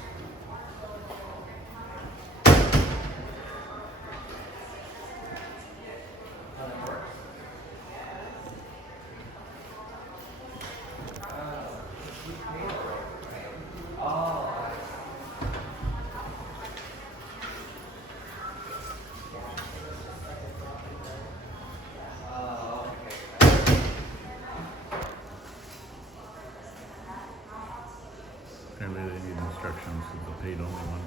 Apparently they need instructions for the paid only one.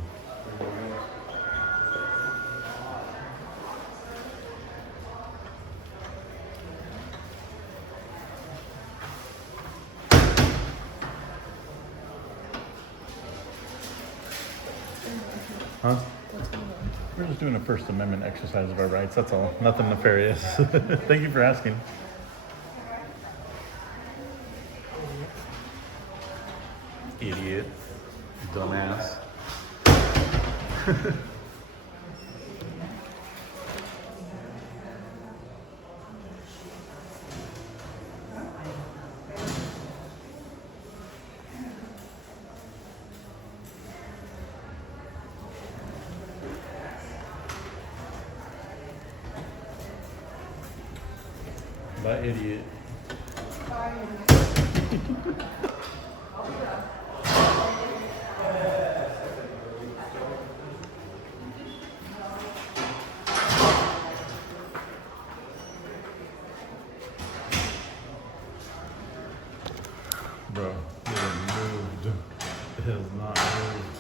Huh? We're just doing a First Amendment exercise of our rights, that's all. Nothing nefarious. Thank you for asking. Idiot. Dumbass. Bye, idiot. Bro, it has moved. It has not moved.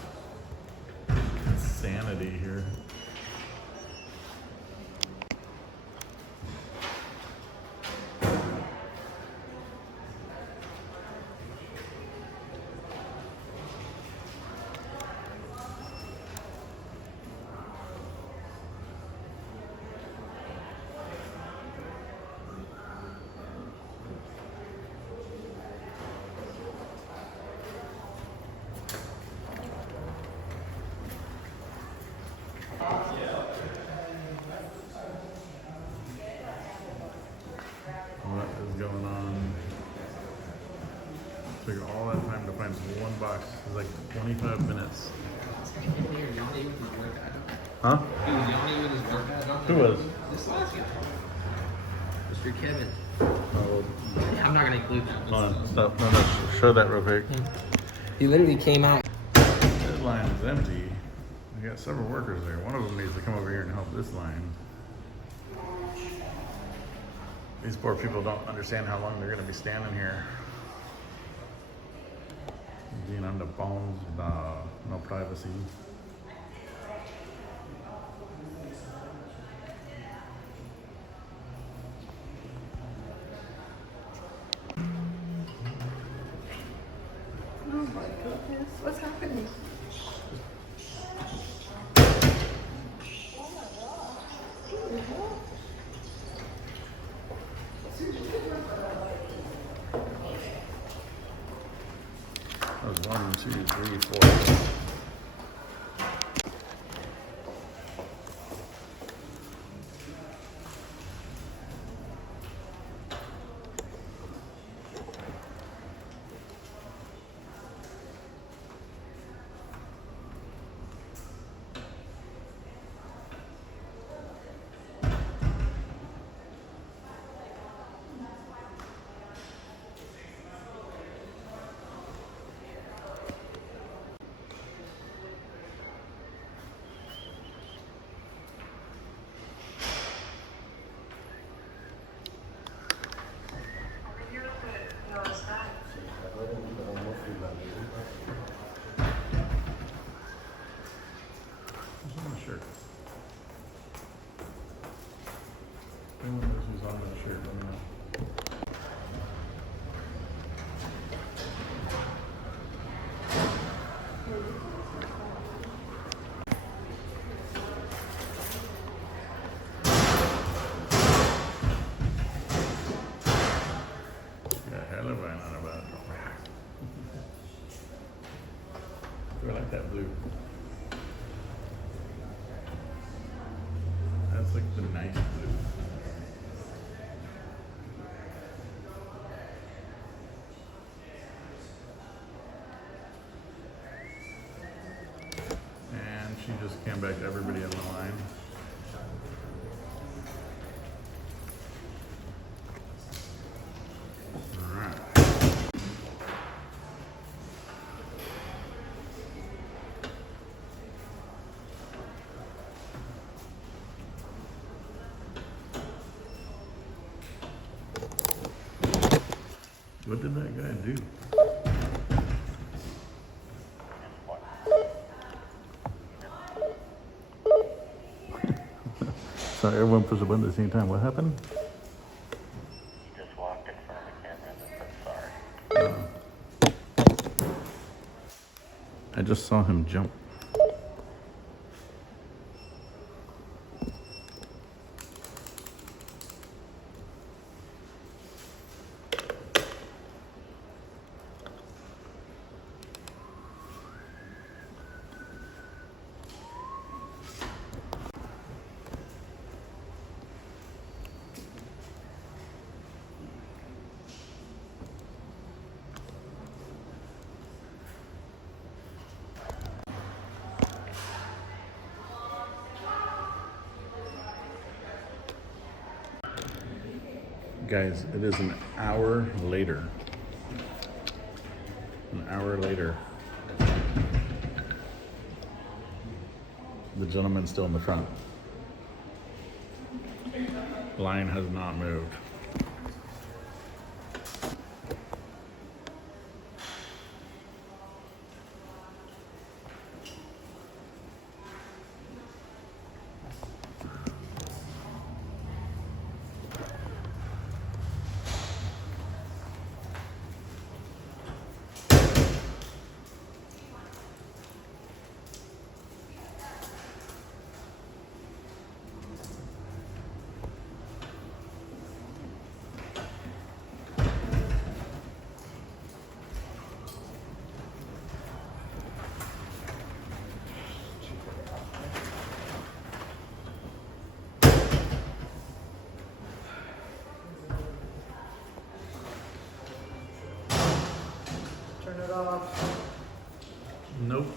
Insanity here. What is going on? Took all that time to find one box. It was like 25 minutes. Huh? He was yelling with his workout on. Who was? This last guy. Mr. Kevin. Oh, I'm not gonna include that. hold on, stop. No, show that real quick. He literally came out. That line is empty. We got several workers there. One of them needs to come over here and help this line. These poor people don't understand how long they're gonna be standing here. Being on the phones, no privacy. Oh my goodness, what's happening? That was 1, 2, 3, 4. Who's on the shirt? Anyone knows who's on that shirt, let me know. a nice blue. And she just came back to everybody in the line. All right. What did that guy do? Sorry, everyone pushed the button at the same time. What happened? He just walked in front of the camera and then said sorry. I just saw him jump. Guys, it is an hour later. An hour later. The gentleman's still in the front. Line has not moved. Turn it off. Nope.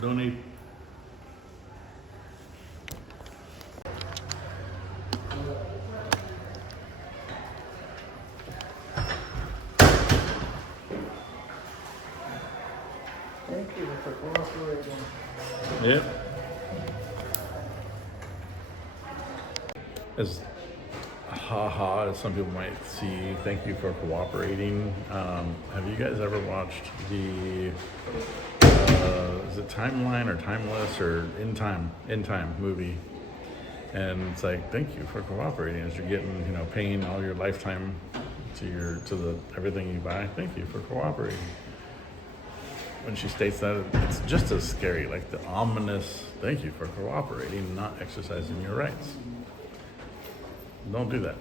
Don't eat. Thank you for cooperating. Yep. As haha, as some people might see, thank you for cooperating. Have you guys ever watched the is it Timeline or Timeless or In Time movie? And it's like, thank you for cooperating as you're getting, paying all your lifetime to the everything you buy. Thank you for cooperating. When she states that, it's just as scary, like the ominous thank you for cooperating, not exercising your rights. Don't do that.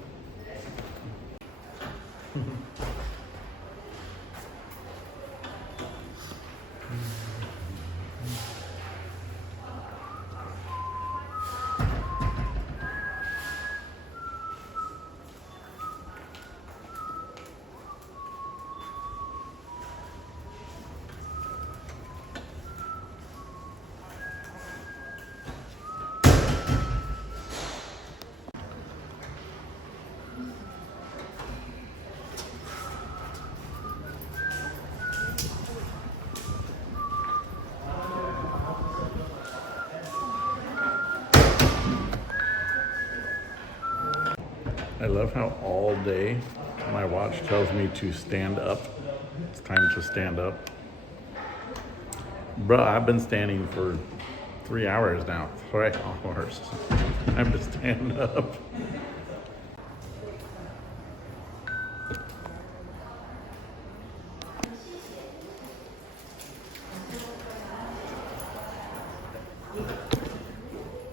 I love how all day my watch tells me to stand up. It's time to stand up. Bruh, I've been standing for 3 hours now. 3 hours. Time to stand up.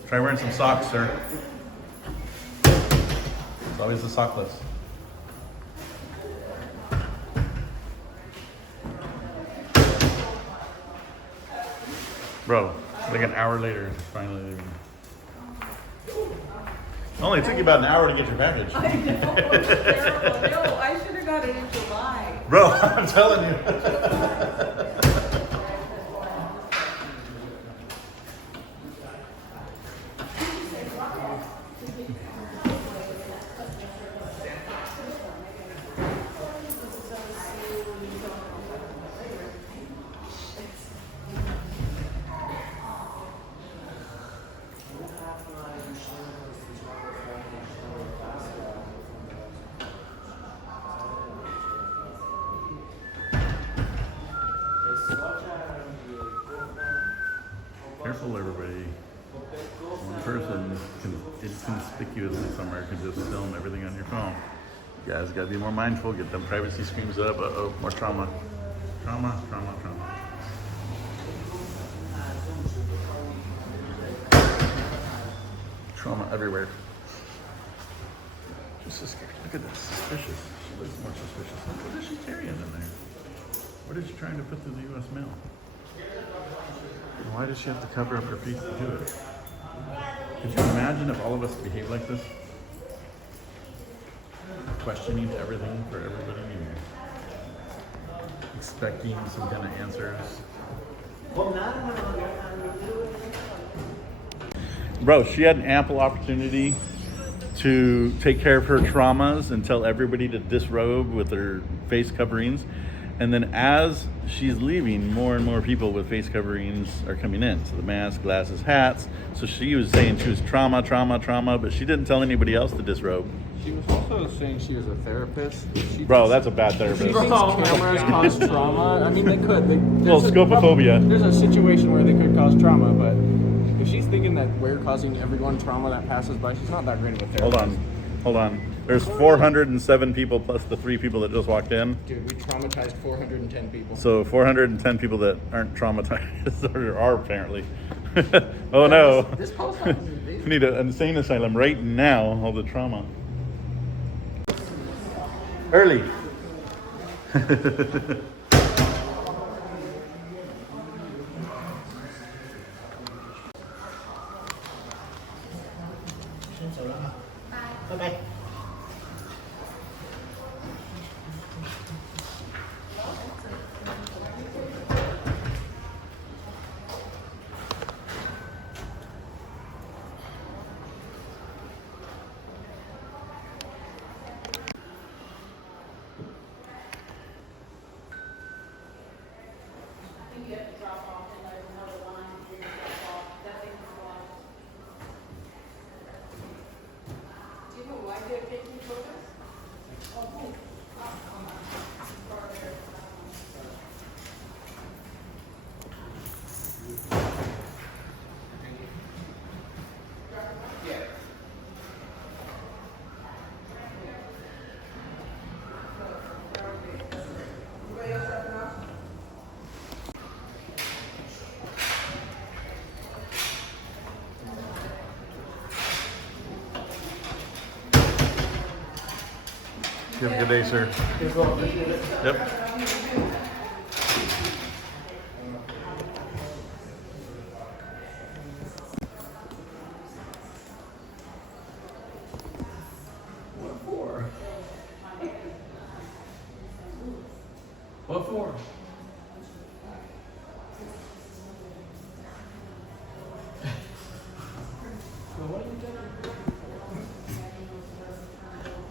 Try wearing some socks, sir. It's always the sockless. Bro, Like an hour later, it's finally leaving. Only took you about an hour to get your package. I know, it's terrible. No, I should have got it in July. Bro, I'm telling you. Careful, everybody. One person can inconspicuously somewhere can just film everything on your phone. You guys gotta be more mindful. Get them privacy screens up. Uh-oh, more trauma. Trauma, trauma, trauma. Trauma everywhere. She's so scared. Look at this. Suspicious. She looks more suspicious. What is she carrying in there? What is she trying to put through the U.S. mail? Why does she have to cover up her face to do it? Could you imagine if all of us behaved like this? Questioning everything for everybody and expecting some kind of answers. Bro, she had an ample opportunity to take care of her traumas and tell everybody to disrobe with their face coverings. And then as she's leaving, more and more people with face coverings are coming in. So the mask, glasses, hats. So she was saying she was trauma, but she didn't tell anybody else to disrobe. She was also saying she was a therapist. Bro, that's a bad therapist. She thinks cameras cause trauma. I mean, they could. Well, scopophobia. There's a situation where they could cause trauma, but if she's thinking that we're causing everyone trauma that passes by, she's not that great of a therapist. Hold on. There's 407 people plus the 3 people that just walked in. Dude, we traumatized 410 people. So 410 people that aren't traumatized or are apparently. Oh no. This post office is busy. We need an insane asylum right now, all the trauma. Early. Bye-bye. You have a good day, sir. Yep. What for?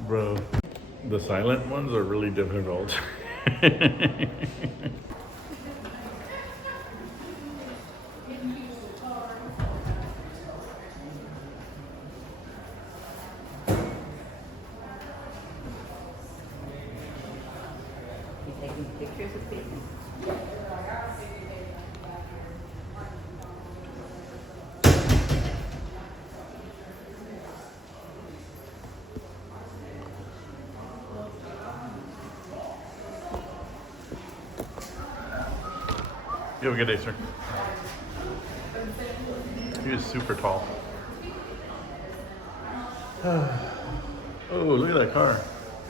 Bro, the silent ones are really difficult. Taking pictures of people. You have a good day, sir. He is super tall. Oh, look at that car.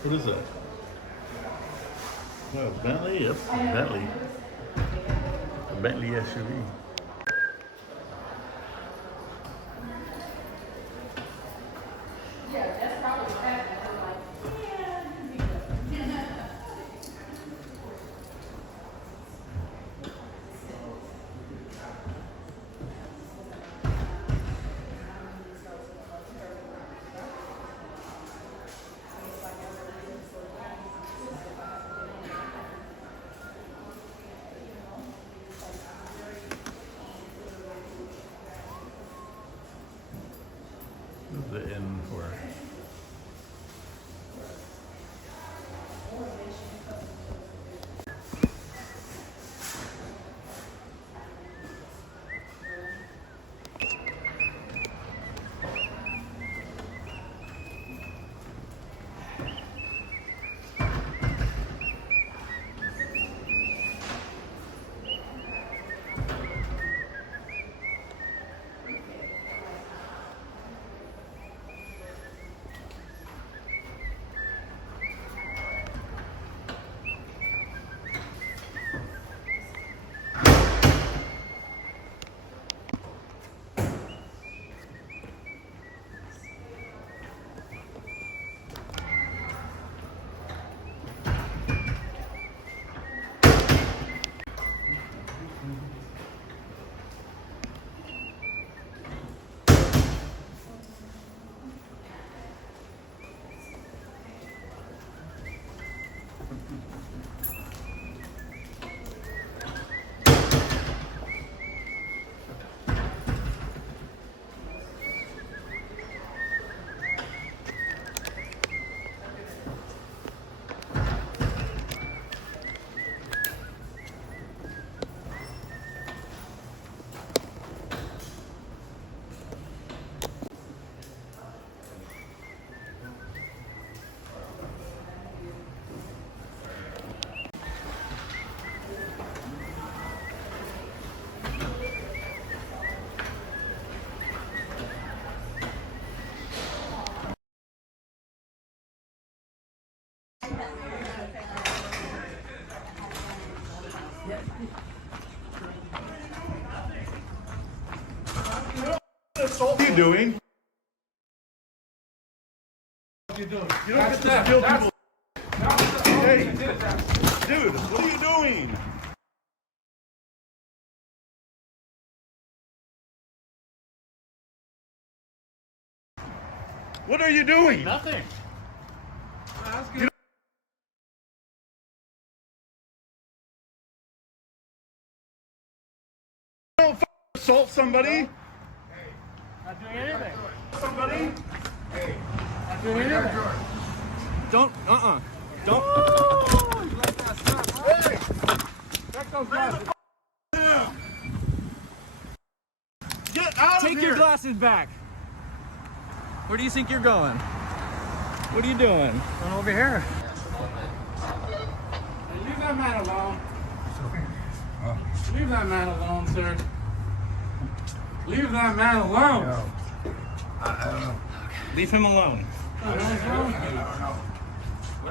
What is that? Oh, Bentley? Yep, Bentley. A Bentley SUV. assault. What are you doing? What are you doing? You don't get to steal people. Hey, dude, what are you doing? What are you doing? Nothing. Don't assault somebody. Not doing anything. Somebody. Not doing anything. Don't. Don't. Hey! Check those glasses. Get out of here. Take your glasses back. Where do you think you're going? What are you doing? Going over here. Leave that man alone. Leave that man alone, sir. Leave that man alone. Leave him alone.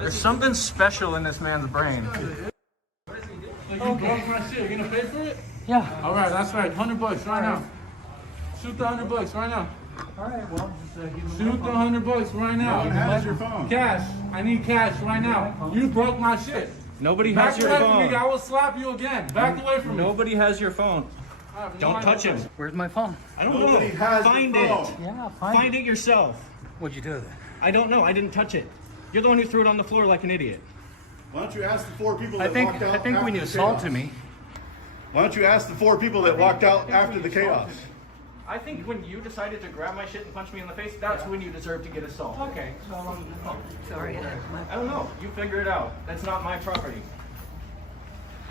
There's something special in this man's brain. You broke my shit. You gonna pay for it? Yeah. All right, that's right. $100 right now. Shoot the $100 right now. All right. Well, Shoot the $100 right now. How's your phone? Cash. I need cash right now. You broke my shit. nobody Back has your away from me. phone. I will slap you again. Back away from me. Nobody has your phone. Don't touch him. Where's my phone? I don't Nobody know. has Find your it. phone. Yeah, Find it yourself. What'd you do with it? I don't know. I didn't touch it. You're the one who threw it on the floor like an idiot. Why don't you ask the 4 people I that think walked out when after you the assaulted chaos? me. Why don't you ask the 4 people that walked out after the chaos? I think when you decided to grab my shit and punch me in the face, that's when you deserve to get assaulted. Okay, so Sorry. I don't know. You figure it out. That's not my property.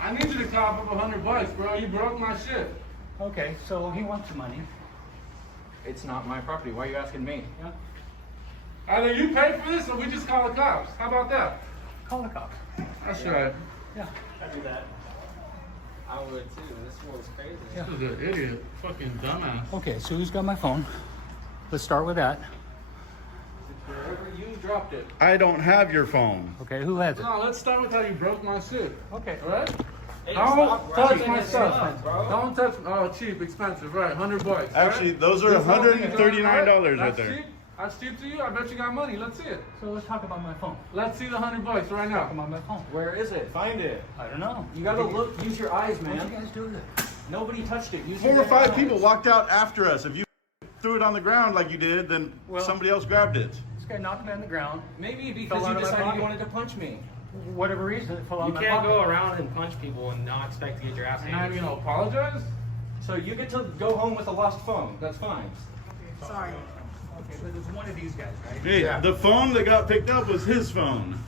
I need you to cop up $100, bro. You broke my shit. Okay, so he wants the money. It's not my property. Why are you asking me? Yeah. Either you pay for this or we just call the cops. How about that? Call the cops. That's right. I do that. I would too. This was crazy. This is an idiot. Fucking dumbass. Okay, so who's got my phone? Let's start with that. Wherever you dropped it. I don't have your phone. Okay, who has it? No, let's start with how you broke my shit. Okay. All right? Hey, Don't stop touch grabbing my his stuff. stuff, bro. Don't touch. Oh, cheap, expensive, right? $100. Actually, right? those are This whole thing is $139 right That's there. cheap? That's cheap to you? I bet you got money. Let's see it. So let's talk about my phone. Let's see the $100 right Talk now. about my phone. Where is it? Find it. I don't know. You gotta look. Use your eyes, What'd you man. guys do with it? Nobody touched it. Use 4 your or 5 eyes. people walked out after us. If you threw it on the ground like you did, then Well- somebody else grabbed it. This guy knocked me on the ground. Maybe Fell because out you of my decided pocket. you wanted to punch me. Whatever reason, it fell out You of my can't pocket. go around and punch people and not expect to get your ass And now handed. you're gonna apologize? So you get to go home with a lost phone. That's fine. Sorry. Okay, but it's one of these guys, right? Hey, the phone that got picked up was his phone.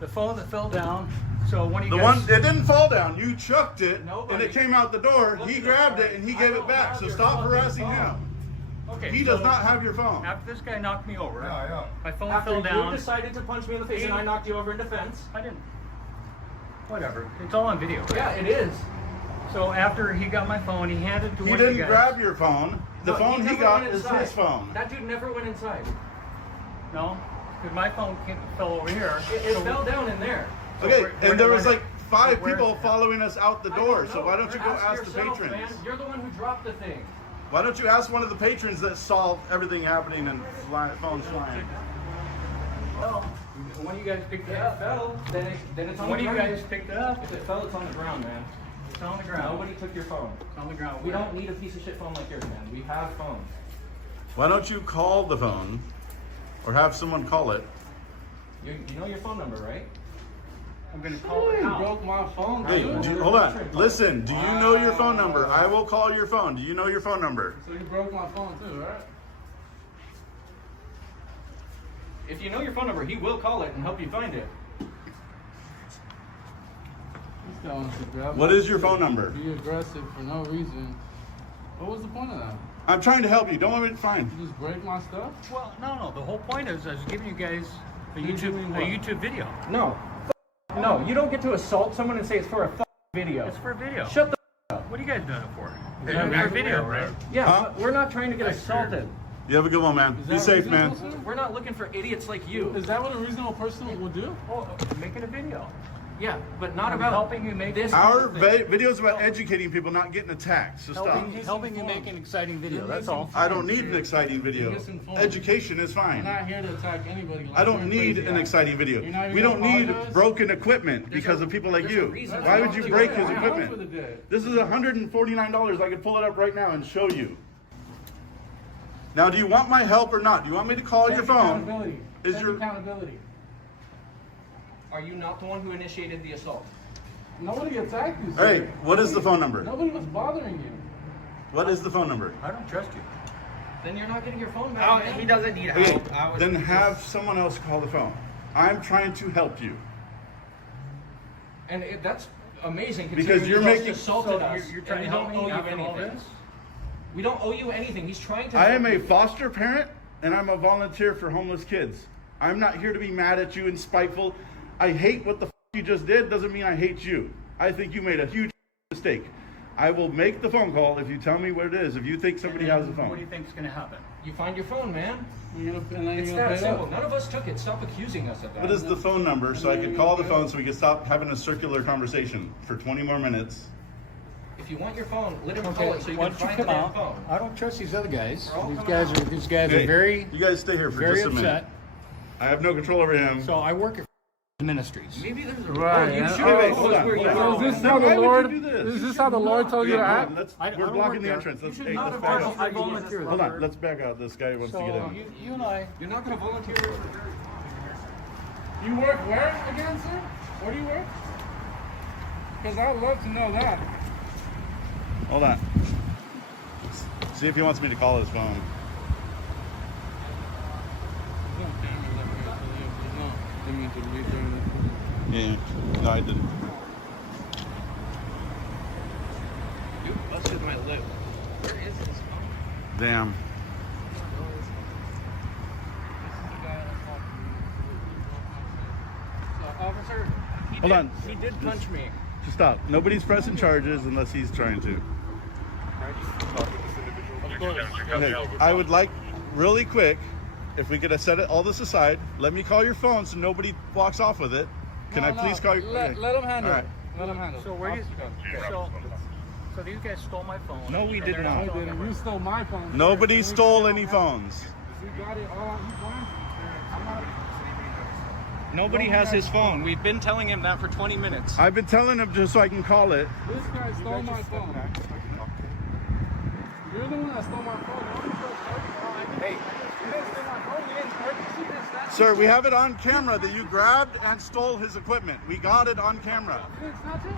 The phone that fell down. So one of you The guys. one, it didn't fall down. You chucked it, Nobody- and it came out the door. He grabbed it, and he gave it back. So stop harassing him. Okay. He does not have your phone. After this guy knocked me over, my phone After fell you down. decided to punch me in the face and I knocked you over in defense. I didn't. Whatever. It's all on video. Right? Yeah, it is. So after he got my phone, he handed it to He one of didn't you guys. grab your phone. The No, phone he never got went is inside. his phone. That dude never went inside. No, because my phone fell over here. It So- fell down in there. so Okay, where and there did was my- like 5 where- people following us out the I door. don't So know. why don't you go ask the yourself, patrons? Man. You're the one who dropped the thing. Why don't you ask one of the patrons that saw everything happening and phones flying? Well, when you guys picked it up, fell, then it's on One the of you ground. guys picked it up. If it fell, it's on the ground, man. It's on the ground. Nobody took your phone. It's on the ground. We Where? don't need a piece of shit phone like yours, man. We have phones. Why don't you call the phone or have someone call it? You know your phone number, right? I'm gonna call it You out. broke my phone, Hey, dude. hold on. Listen, do you know your phone number? I will call your phone. Do you know your phone number? So you broke my phone too, right? If you know your phone number, he will call it and help you find it. He's telling us to grab What my is your shit, phone number? Be aggressive for no reason. What was the point of that? I'm trying to help you. Don't let me find. You just break my stuff? Well, no. The whole point is I was giving you guys a You're YouTube doing what? video. No. No, you don't get to assault someone and say it's for a video. It's for a video. Shut the What are you guys doing it for? that It's for a reasonable, video, right? right? Yeah, Huh? but we're not trying to get assaulted. You have a good one, man. Is Be that safe, man. reasonable, sir? We're not looking for idiots like you. Is that what a reasonable person would do? Oh, making a video. Yeah, but not I'm about helping you make this. Our kind of thing. videos about educating people, not getting attacked. So stop. helping you make an exciting video. That's all. I don't need an exciting video. misinformed. Education is I'm fine. not here to attack anybody. I don't need an exciting video. You're not even We don't gonna need apologize? broken equipment because of people like there's a you. reason Why would why you you break do his it. equipment? This is $149. I could pull it up right now and show you. Now, do you want my help or not? Do you want me to call your phone? Accountability. Is Take your accountability. Are you not the one who initiated the assault? Nobody attacked you, All sir. right? What is the phone number? Nobody was bothering you. What is the phone number? I don't trust you. Then you're not getting your phone back. Oh, man. he doesn't need Okay, help. then have someone else call the phone. I'm trying to help you. And that's amazing. Because considering you're you just making- assaulted So us. you're trying and to we help don't me owe you after all anything. this? We don't owe you anything. He's trying to. I am help a you. foster parent and I'm a volunteer for homeless kids. I'm not here to be mad at you and spiteful. I hate what the you just did. Doesn't mean I hate you. I think you made a huge mistake. I will make the phone call if you tell me what it is. If you think somebody has a What do you phone. think's gonna happen? You find your phone, man. You're gonna It's pay that it simple. up. None of us took it. Stop accusing us of that. What is the phone number so I could call the phone so we could stop having a circular conversation for 20 more minutes? If you want your phone, let him call Okay, it so you why can don't you find the come damn out? phone. I don't trust these other guys. all These coming guys out. are Hey, very, you guys stay here for very just a minute. upset. I have no control over him. So I work at ministries. Maybe there's a Right, you yeah. should Wait, have hold told us on, where hold you on. are. Is this Now, how the why would Lord? you do this? Is this how the Lord told you to Yeah, act? let's, I we're don't blocking work the there. entrance. Let's, You should hey, not let's have back up. I volunteer. Hold on, let's back out. This guy wants to get So in. you and I. You're not going to volunteer. You work where again, sir? Where do you work? Because I'd love to know that. Hold on. See if he wants me to call his phone. There's no cameras up here, so there's no image of you doing this. Yeah, no, I didn't. You busted my lip. Where is this phone? Damn. Officer, Hold on. He did punch me. Just stop. Nobody's pressing charges unless he's trying to. Okay, I would like, really quick, if we could have set it all this aside, let me call your phone so nobody walks off with it. Can I please call you? Let him handle All it. right. Let him handle it. So where do you? So these guys stole my phone. No, we and did they're not. I didn't. You stole my phone. sir. Nobody We stole got it any all- phones. We got it all. You blind? I'm not. Nobody has his phone. We've been telling him that for 20 minutes. I've been telling him just so I can call it. This guy stole my phone. You're the one that stole my phone. Hey, you didn't steal my phone. You didn't purchase it. That's Sir, we have it on camera that you grabbed and stole his equipment. We got it on camera. You didn't snatch it?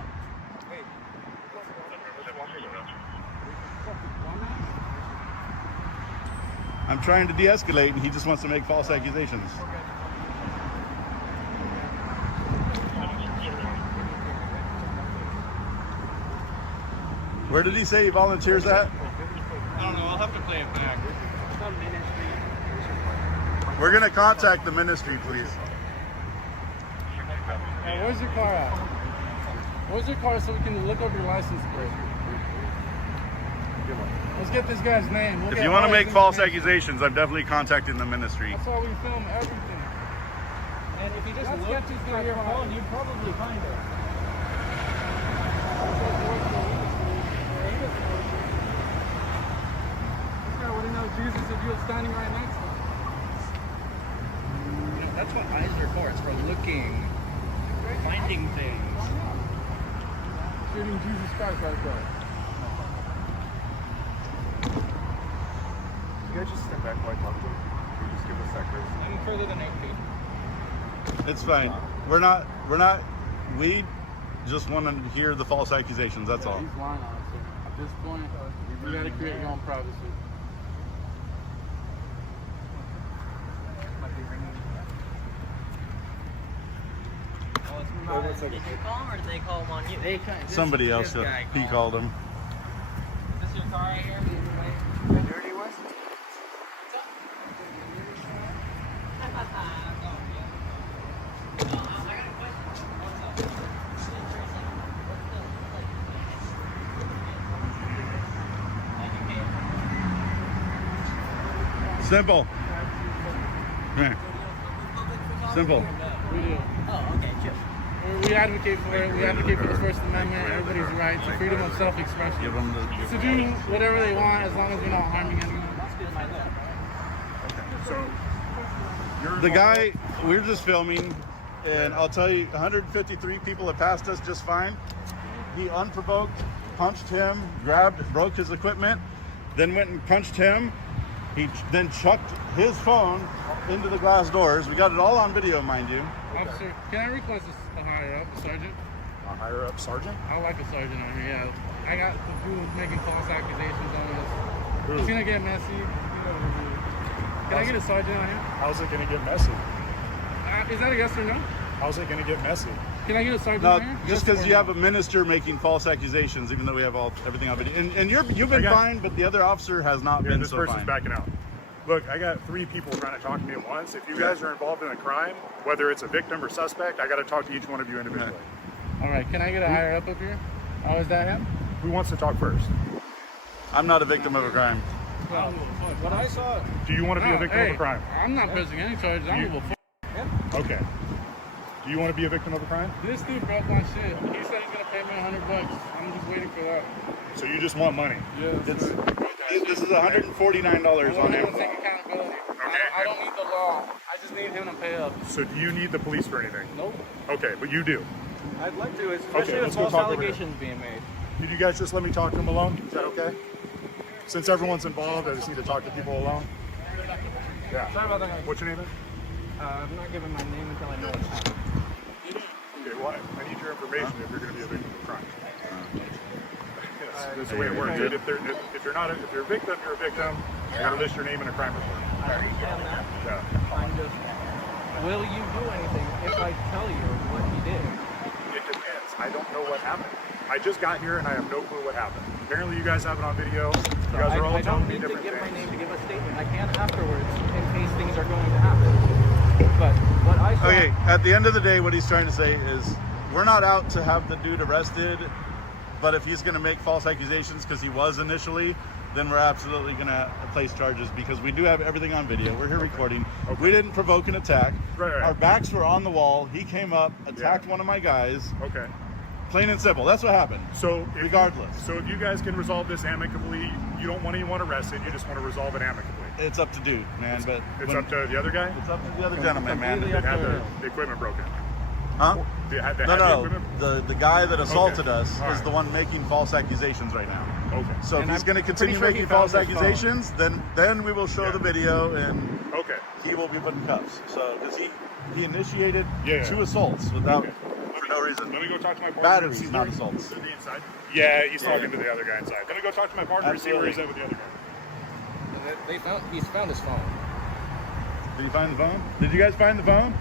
I'm trying to de-escalate and he just wants to make false accusations. Where did he say he volunteers at? I don't know. I'll have to play it back. We're gonna contact the ministry, please. Hey, where's your car at? Where's your car so we can look up your license plate? Let's get this guy's name. We'll If get you want to all his make false information. accusations, I'm definitely contacting the ministry. That's why we film everything. And if you just Let's look get this through guy your caught. phone, you'd probably find it. This guy wouldn't know Jesus if you were standing right next to him. That's what eyes are for. It's for looking, finding things. Shooting Jesus Christ right there. You guys just step back while I talk to him? Or you just give us that grace? I'm further than 8 feet. It's fine. We just want to hear the false accusations, that's all. He's lying on us. So at this point, you gotta create your own privacy. Did you call him or did they call him on you? Somebody else, he called him. Is this your car right here? Dirty West? Simple. Come here. Simple. Oh, okay, chill. We advocate for it. We advocate for the First Amendment, everybody's rights, the freedom of self-expression. Give them To do whatever they want as long as we're not harming anyone. So, the guy, we're just filming, and I'll tell you, 153 people have passed us just fine. He unprovoked punched him, broke his equipment, then went and punched him. He then chucked his phone into the glass doors. We got it all on video, mind you. Officer, can I request a higher up, a sergeant? A higher up sergeant? I like a sergeant on here, yeah. I got the dude making false accusations on us. It's gonna get messy. Can I get a sergeant on here? How's it gonna get messy? Is that a yes or no? How's it gonna get messy? Can I get a sergeant No, on here? just because you have a minister making false accusations, even though we have everything on video. And you've been fine, but the other officer has not been This so person's fine. backing out. Look, I got 3 people trying to talk to me at once. If you guys are involved in a crime, whether it's a victim or suspect, I got to talk to each one of you individually. All right, can I get a higher up here? Oh, is that him? Who wants to talk first? I'm not a victim of a crime. Well, what I saw. Do you want to be a victim of a crime? I'm not pressing any charges. I'm gonna Okay. Do you want to be a victim of a crime? This dude broke my shit. He said he's gonna pay me $100. I'm just waiting for that. So you just want money? Yeah. This is $149 on him. Take accountability. I don't need the law. I just need him to pay up. So do you need the police for anything? Nope. Okay, but you do. I'd like to, especially with false allegations being made. Could you guys just let me talk to him alone? Is that okay? Since everyone's involved, I just need to talk to people alone. Yeah. Sorry about that. What's your name? I'm not giving my name until I know it's happening. Okay, well, I need your information if you're going to be a victim of crime. Yes, that's the way it works. If you're a victim, you're a victim. You got to list your name in a crime report. I understand that. Yeah. I'm just. Will you do anything if I tell you what he did? It depends. I don't know what happened. I just got here and I have no clue what happened. Apparently, you guys have it on video. You guys are all I telling don't me need to different give things. my name to give a statement. I can afterwards in case things are going to happen. But what I saw. Okay, at the end of the day, what he's trying to say is we're not out to have the dude arrested, but if he's going to make false accusations because he was initially, then we're absolutely going to place charges because we do have everything on video. We're here recording. Okay. We didn't provoke an attack. Right. Our backs were on the wall. He came up, attacked one of my guys. Okay. Plain and simple. That's what happened. So regardless. So if you guys can resolve this amicably, you don't want anyone arrested. You just want to resolve it amicably. It's up to dude, man. But it's up to the other guy. It's up to the other gentleman, man. They had the equipment broken. Huh? No. The guy that assaulted us is right. the one making false accusations right now. Okay. So if he's going to continue making false accusations, then we will show the video and he will be put in cuffs. So because he initiated 2 assaults without for no reason. Let me go talk to my partner. Batteries, not assaults. Is he inside? Yeah, he's talking to the other guy inside. Let me go talk to my partner and see where he's at with the other guy. He's found his phone. Did you find the phone? Did you guys find the phone?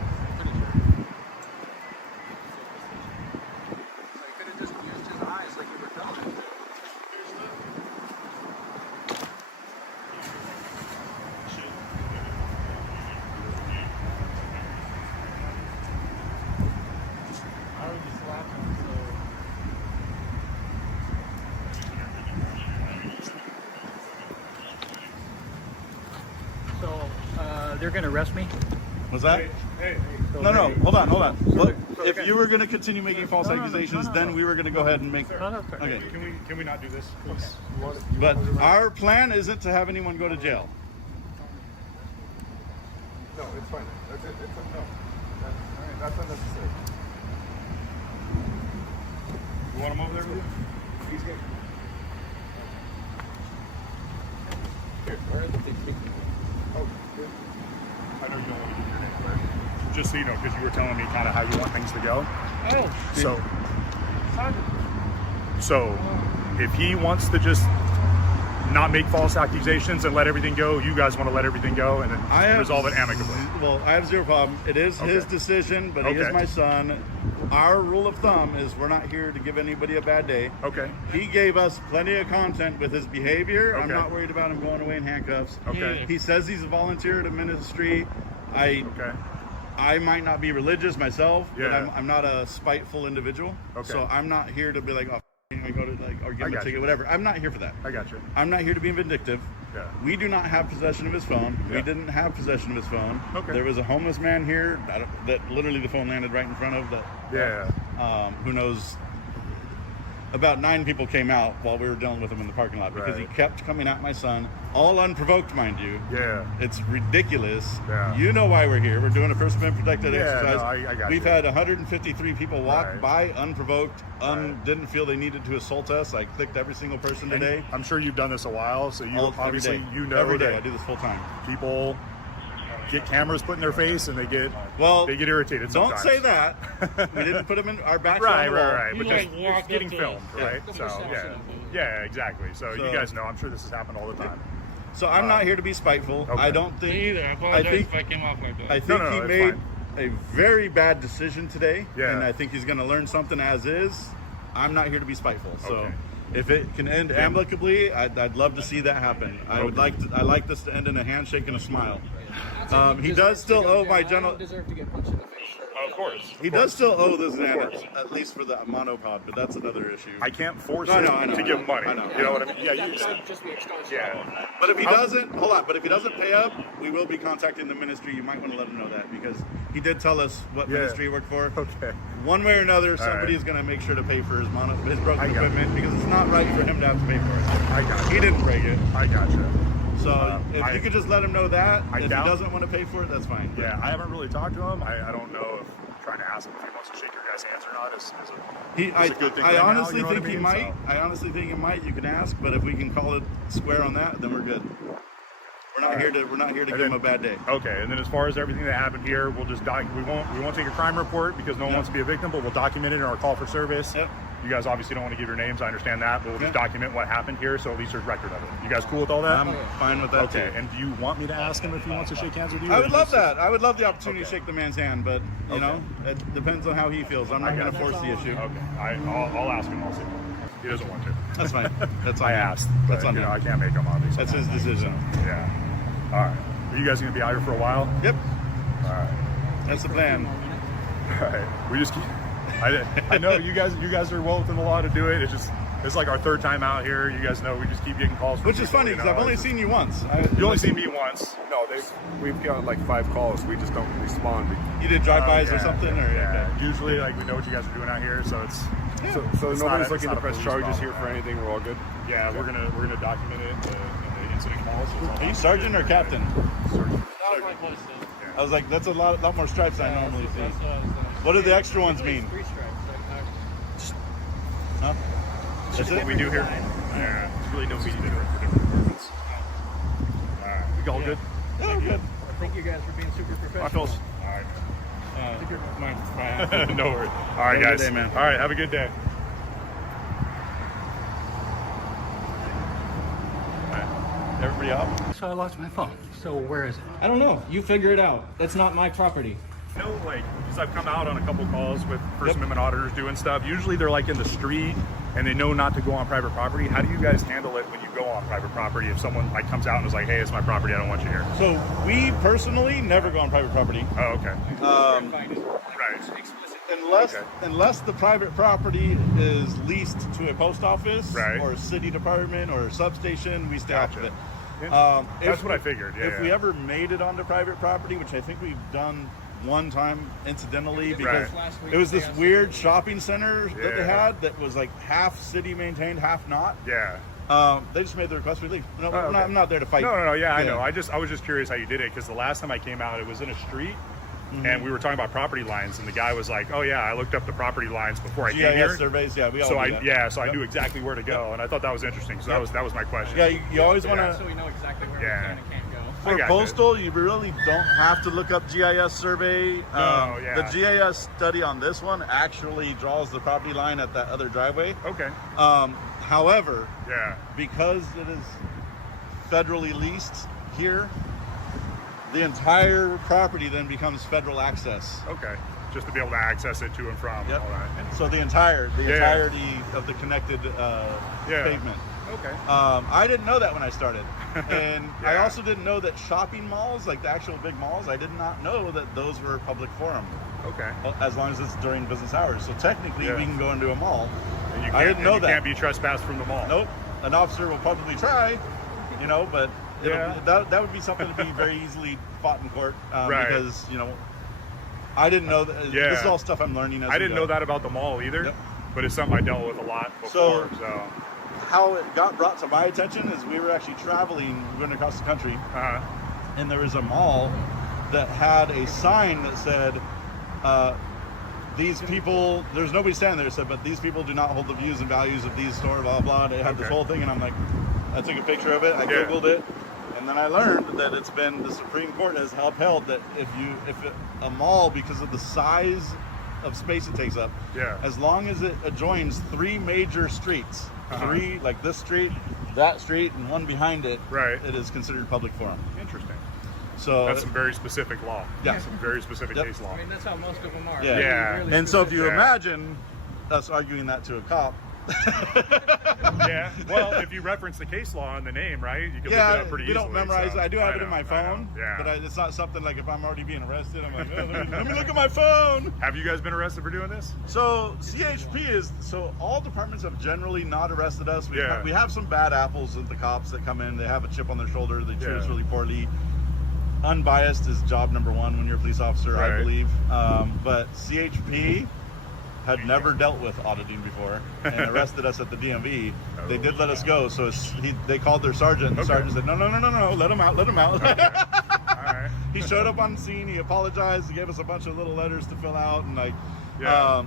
They're going to arrest me? Was that? No, hold on. Well, if you were going to continue making false accusations, then we were going to go ahead and make. Okay. Can we not do this, please? But our plan isn't to have anyone go to jail. No, it's fine. That's unnecessary. You want him over there with you? He's good. Here, where are the big people? Oh, good. I know you don't want to give your name, but just so you know, because you were telling me kind of how you want things to go. Oh. So if he wants to just not make false accusations and let everything go, you guys want to let everything go and then resolve it amicably. Well, I have zero problem. It is his decision, but he is my son. Our rule of thumb is we're not here to give anybody a bad day. Okay. He gave us plenty of content with his behavior. I'm not worried about him going away in handcuffs. Okay. He says he's a volunteer to ministry. I might not be religious myself, but I'm not a spiteful individual. So I'm not here to be like, oh, I go to like, or give him a ticket, whatever. I'm not here for that. I got you. I'm not here to be vindictive. Yeah. We do not have possession of his phone. Yeah. We didn't have possession of his phone. Okay. There was a homeless man here that literally the phone landed right in front of. Who knows? About 9 people came out while we were dealing with him in the parking lot because he kept coming at my son, all unprovoked, mind you. Yeah. It's ridiculous. Yeah. You know why we're here. We're doing a First Amendment protected exercise. No, I got We've you. had 153 people walk by unprovoked, didn't feel they needed to assault us. I clicked every single person today. I'm sure you've done this a while, so you obviously every day. you know Every day. that I do this full time. people get cameras put in their face and they get irritated. Don't sometimes. say that. We didn't put them in our back. Right. You But like it's getting filmed, right? Yeah. So yeah, exactly. So you guys know. I'm sure this has happened all the time. So I'm not here to be spiteful. Okay. I don't think. Me either. I apologize if I came off like that. I think he it's made fine. a very bad decision today, Yeah. and I think he's going to learn something as is. I'm not here to be spiteful. So Okay. if it can end amicably, I'd love to see that happen. I like this to end in a handshake and a smile. He does still owe my general. Deserve to get punched in the face. Of course. He does still owe this man, at least for the monopod, but that's another issue. I can't force I him know. to give money. I know. You know what I mean? Yeah, Just the extortion. yeah. But if he doesn't, hold on. But if he doesn't pay up, we will be contacting the ministry. You might want to let him know that because he did tell us what ministry he worked for. Okay. One way or another, somebody is going to make sure to pay for his broken equipment because it's not right for him to have to pay for it. I got you. He didn't break it. I gotcha. So if you could just let him know that, if he doubt- doesn't want to pay for it, that's fine. Yeah, I haven't really talked to him. I don't know if trying to ask him if he wants to shake your guys' hands or not is a good thing. I right honestly now, you know think what I he mean? might. So- I honestly think he might. You can ask, but if we can call it square on that, then we're good. We're not here to. We're not here to give him a bad day. Okay, and then as far as everything that happened here, we'll just we won't take a crime report because no one wants to be a victim, but we'll document it in our call for service. Yep. You guys obviously don't want to give your names, I understand that, but we'll just document what happened here, so at least there's record of it. You guys cool with all that? I'm fine with that Okay, too. and do you want me to ask him if he wants to shake hands with you? I or would love just- that. I would love the opportunity to shake the man's hand, but you know, it depends on how he feels. I'm not going to force the issue. Okay, I'll ask him also. He doesn't want to. That's fine. That's on I him. asked. That's but, on you know, him. I can't make him obviously. That's his decision. Yeah. All right. Are you guys going to be out here for a while? Yep. All right. That's the plan. All right. We just keep. I know you guys are well within the law to do it. It's like our third time out here. You guys know we just keep getting calls. From Which is people, funny you because know, I've only seen you once. You only seen me once. No, we've got like 5 calls. We just don't respond. You did drive-bys or something, or yeah. Usually, like we know what you guys are doing out here, so it's. So it's nobody's not looking to a press police charges problem. here for anything. We're all good. Yeah, we're gonna document it in the incident calls. Are you sergeant or captain? Sergeant. That was my place, though. I was like, that's a lot more stripes than I normally see. That's what I was What do the extra ones mean? 3 stripes. Huh? That's That's what it? we do here. Yeah, there's really no meaning to it for different departments. All right, we all good? Yeah, we're good. Thank you guys for being super My professional. Phil's. All right. My No worries. All right, Have a good guys. day, man. All right, have a good day. Everybody up? So I lost my phone. So where is it? I don't know. You figure it out. That's not my property. You know, like, because I've come out on a couple calls with First Amendment auditors doing stuff. Usually they're like in the street and they know not to go on private property. How do you guys handle it when you go on private property? If someone like comes out and is like, "Hey, it's my property. I don't want you here." So we personally never go on private property. Oh, okay. Right. Unless the private property is leased to a post office or a city department or a substation, we stay off of it. That's what I figured. Yeah. If we ever made it onto private property, which I think we've done one time incidentally, because it was this weird shopping center that they had that was like half city maintained, half not. Yeah. They just made the request we leave. No, Oh, okay. I'm not there to fight. No. Yeah, I know. I was just curious how you did it because the last time I came out, it was in a street. And we were talking about property lines, and the guy was like, "Oh yeah, I looked up the property lines before I came here." surveys, yeah, we all so do I that. I knew exactly where to go, and I thought that was interesting. So that was my question. Yeah, you always want So to. we know exactly where Yeah. we can and can't go. For postal, you really don't have to look up GIS survey. The GIS study on this one actually draws the property line at that other driveway. Okay. However, because it is federally leased here, the entire property then becomes federal access. Okay. Just to be able to access it to and from. Yep. All right. So the entirety of the connected pavement. Okay. I didn't know that when I started. And I also didn't know that shopping malls, like the actual big malls, I did not know that those were public forum. Okay. As long as it's during business hours. So technically, we can go into a mall. And you I didn't know you that. Can't be trespassed from the mall. Nope. An officer will probably try, but that would be something to be very easily fought in court because I didn't know that. Yeah. This is all stuff I'm learning as I didn't know that about the mall either, but it's something I dealt with a lot before. So how it got brought to my attention is we were actually traveling, we went across the country, and there was a mall that had a sign that said, these people, there's nobody standing there, said, but these people do not hold the views and values of these stores, blah, blah, blah. They had this whole thing, and I'm like, I took a picture of it, I Googled it, and then I learned that it's been, the Supreme Court has upheld that if a mall, because of the size of space it takes up, as long as it adjoins 3 major streets, 3, like this street, that street, and one behind it, it is considered public forum. Interesting. So that's some very specific law. Yeah. Some very specific case law. I mean, that's how most of them are. Yeah. Really and so if you specific. imagine us arguing that to a cop. Yeah. Well, if you reference the case law in the name, right? You can look it up pretty easily. We don't memorize it. I do have it in know, my phone. Yeah. But it's not something like if I'm already being arrested, I'm like, let me look at my phone. Have you guys been arrested for doing this? So CHP is, all departments have generally not arrested us. We have some bad apples with the cops that come in. They have a chip on their shoulder. They treat us really poorly. Unbiased is job number 1 when you're a police officer, I believe. But CHP had never dealt with auditing before and arrested us at the DMV. They did let us go, so they called their sergeant, and the sergeant said, no, let him out. He showed up on scene, he apologized, he gave us a bunch of little letters to fill out, and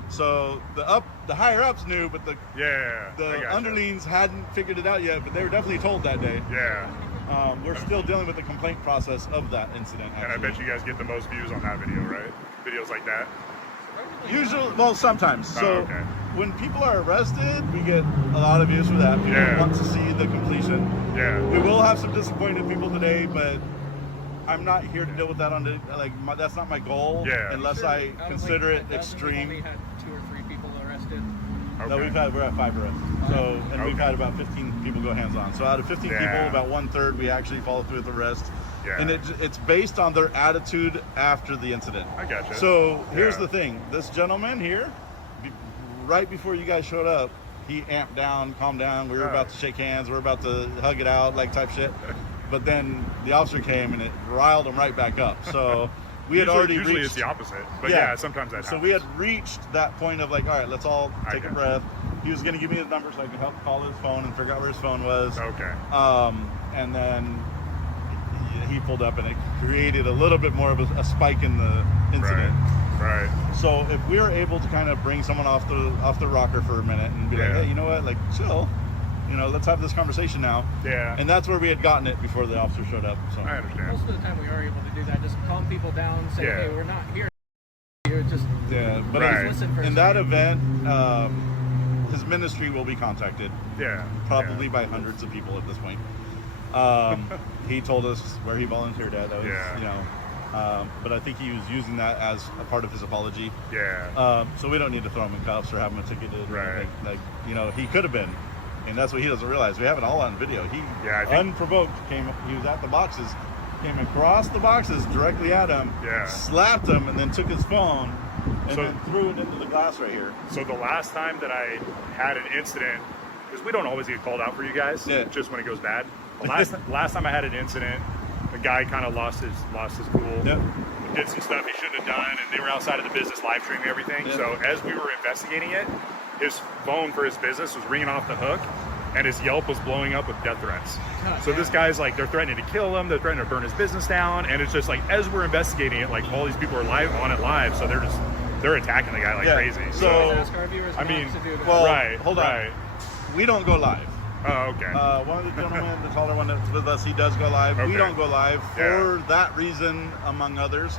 so the higher ups knew, but the underlings hadn't figured it out yet, but they were definitely told that day. We're still dealing with the complaint process of that incident, actually. And I bet you guys get the most views on that video, right? Videos like that? Usually, well, sometimes. So when people are arrested, we get a lot of views for that. People want to see the completion. We will have some disappointed people today, but I'm not here to deal with that that's not my goal unless I consider it extreme. We've only had 2 or 3 people arrested. No, we're at 5 arrests. So, and we've had about 15 people go hands-on. So out of 15 people, about 1/3 we actually follow through with the arrest. And it's based on their attitude after the incident. I gotcha. So here's the thing. This gentleman here, right before you guys showed up, he amped down, calmed down. We were about to shake hands. We were about to hug it out, like type shit. But then the officer came and it riled him right back up. So we had already usually reached, it's the opposite. But sometimes that happens. So we had reached that point of like, all right, let's all take a breath. He was going to give me his number so I could help call his phone and figure out where his phone was. And then he pulled up and it created a little bit more of a spike in the incident. So if we were able to kind of bring someone off the rocker for a minute and be like, hey, you know what, like chill, let's have this conversation now. And that's where we had gotten it before the officer showed up. So I understand. Most of the time we are able to do that. Just calm people down, say, hey, we're not here. You're just but listen for in that event, his ministry will be contacted. Probably by hundreds of people at this point. He told us where he volunteered at. That was, but I think he was using that as a part of his apology. So we don't need to throw him in cuffs or have him ticketed. Or anything. He could have been, and that's what he doesn't realize. We have it all on video. He unprovoked came. He was at the boxes, came across the boxes directly at him, slapped him, and then took his phone and then threw it into the glass right here. So the last time that I had an incident, because we don't always get called out for you guys, just when it goes bad. The last time I had an incident, a guy kind of lost his cool. Did some stuff he shouldn't have done, and they were outside of the business live streaming everything. So as we were investigating it, his phone for his business was ringing off the hook, and his Yelp was blowing up with death threats. So this guy's like, they're threatening to kill him, they're threatening to burn his business down, and it's just like, as we're investigating it, like all these people are live, so they're attacking the guy like crazy. So I mean, hold on. We don't go live. Oh, okay. One of the gentlemen, the taller one that's with us, he does go live. We don't go live for that reason, among others.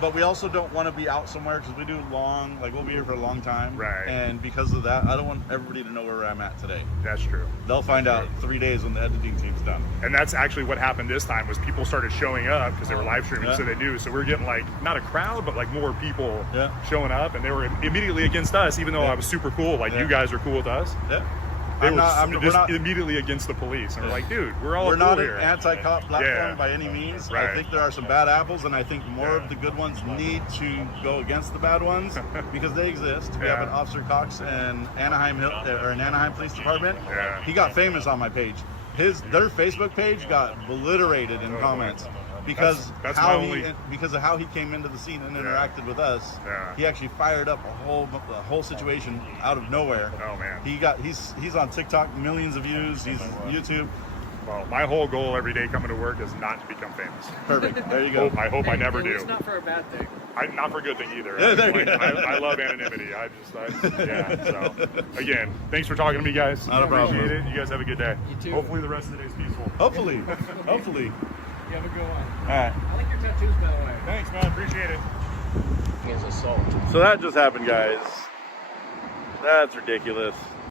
But we also don't want to be out somewhere because we do long, like we'll be here for a long time. And because of that, I don't want everybody to know where I'm at today. That's true. They'll find out 3 days when the editing team's done. And that's actually what happened this time was people started showing up because they were live streaming, so they knew. So we were getting like, not a crowd, but like more people showing up, and they were immediately against us, even though I was super cool. Like you guys are cool with us. they I'm were not- I'm- we're not- immediately against the police, and we're like, dude, we're all We're cool not here. an anti-cop platform Yeah. by any means. I Right. think there are some bad apples, and I think more of the good ones need to go against the bad ones because they exist. We have an Officer Cox in Anaheim Police Department. Yeah. He got famous on my page. Their Facebook page got obliterated in comments because That's how my only- because of how he came into the scene and interacted with us. Yeah. He actually fired up the whole situation out of nowhere. Oh man. He's on TikTok, millions of views. He's YouTube. Well, my whole goal every day coming to work is not to become famous. Perfect. There you go. I hope I never do. It's not for a bad thing. Not for a good thing either. Yeah, there you go. I love anonymity. So again, thanks for talking to me, guys. Not a problem. Appreciate it. You guys have a good day. You too. Hopefully the rest of the day is peaceful. Hopefully. You have a good one. All right. I like your tattoos, by the way. Thanks, man. Appreciate it. Is assault. So that just happened, guys. That's ridiculous.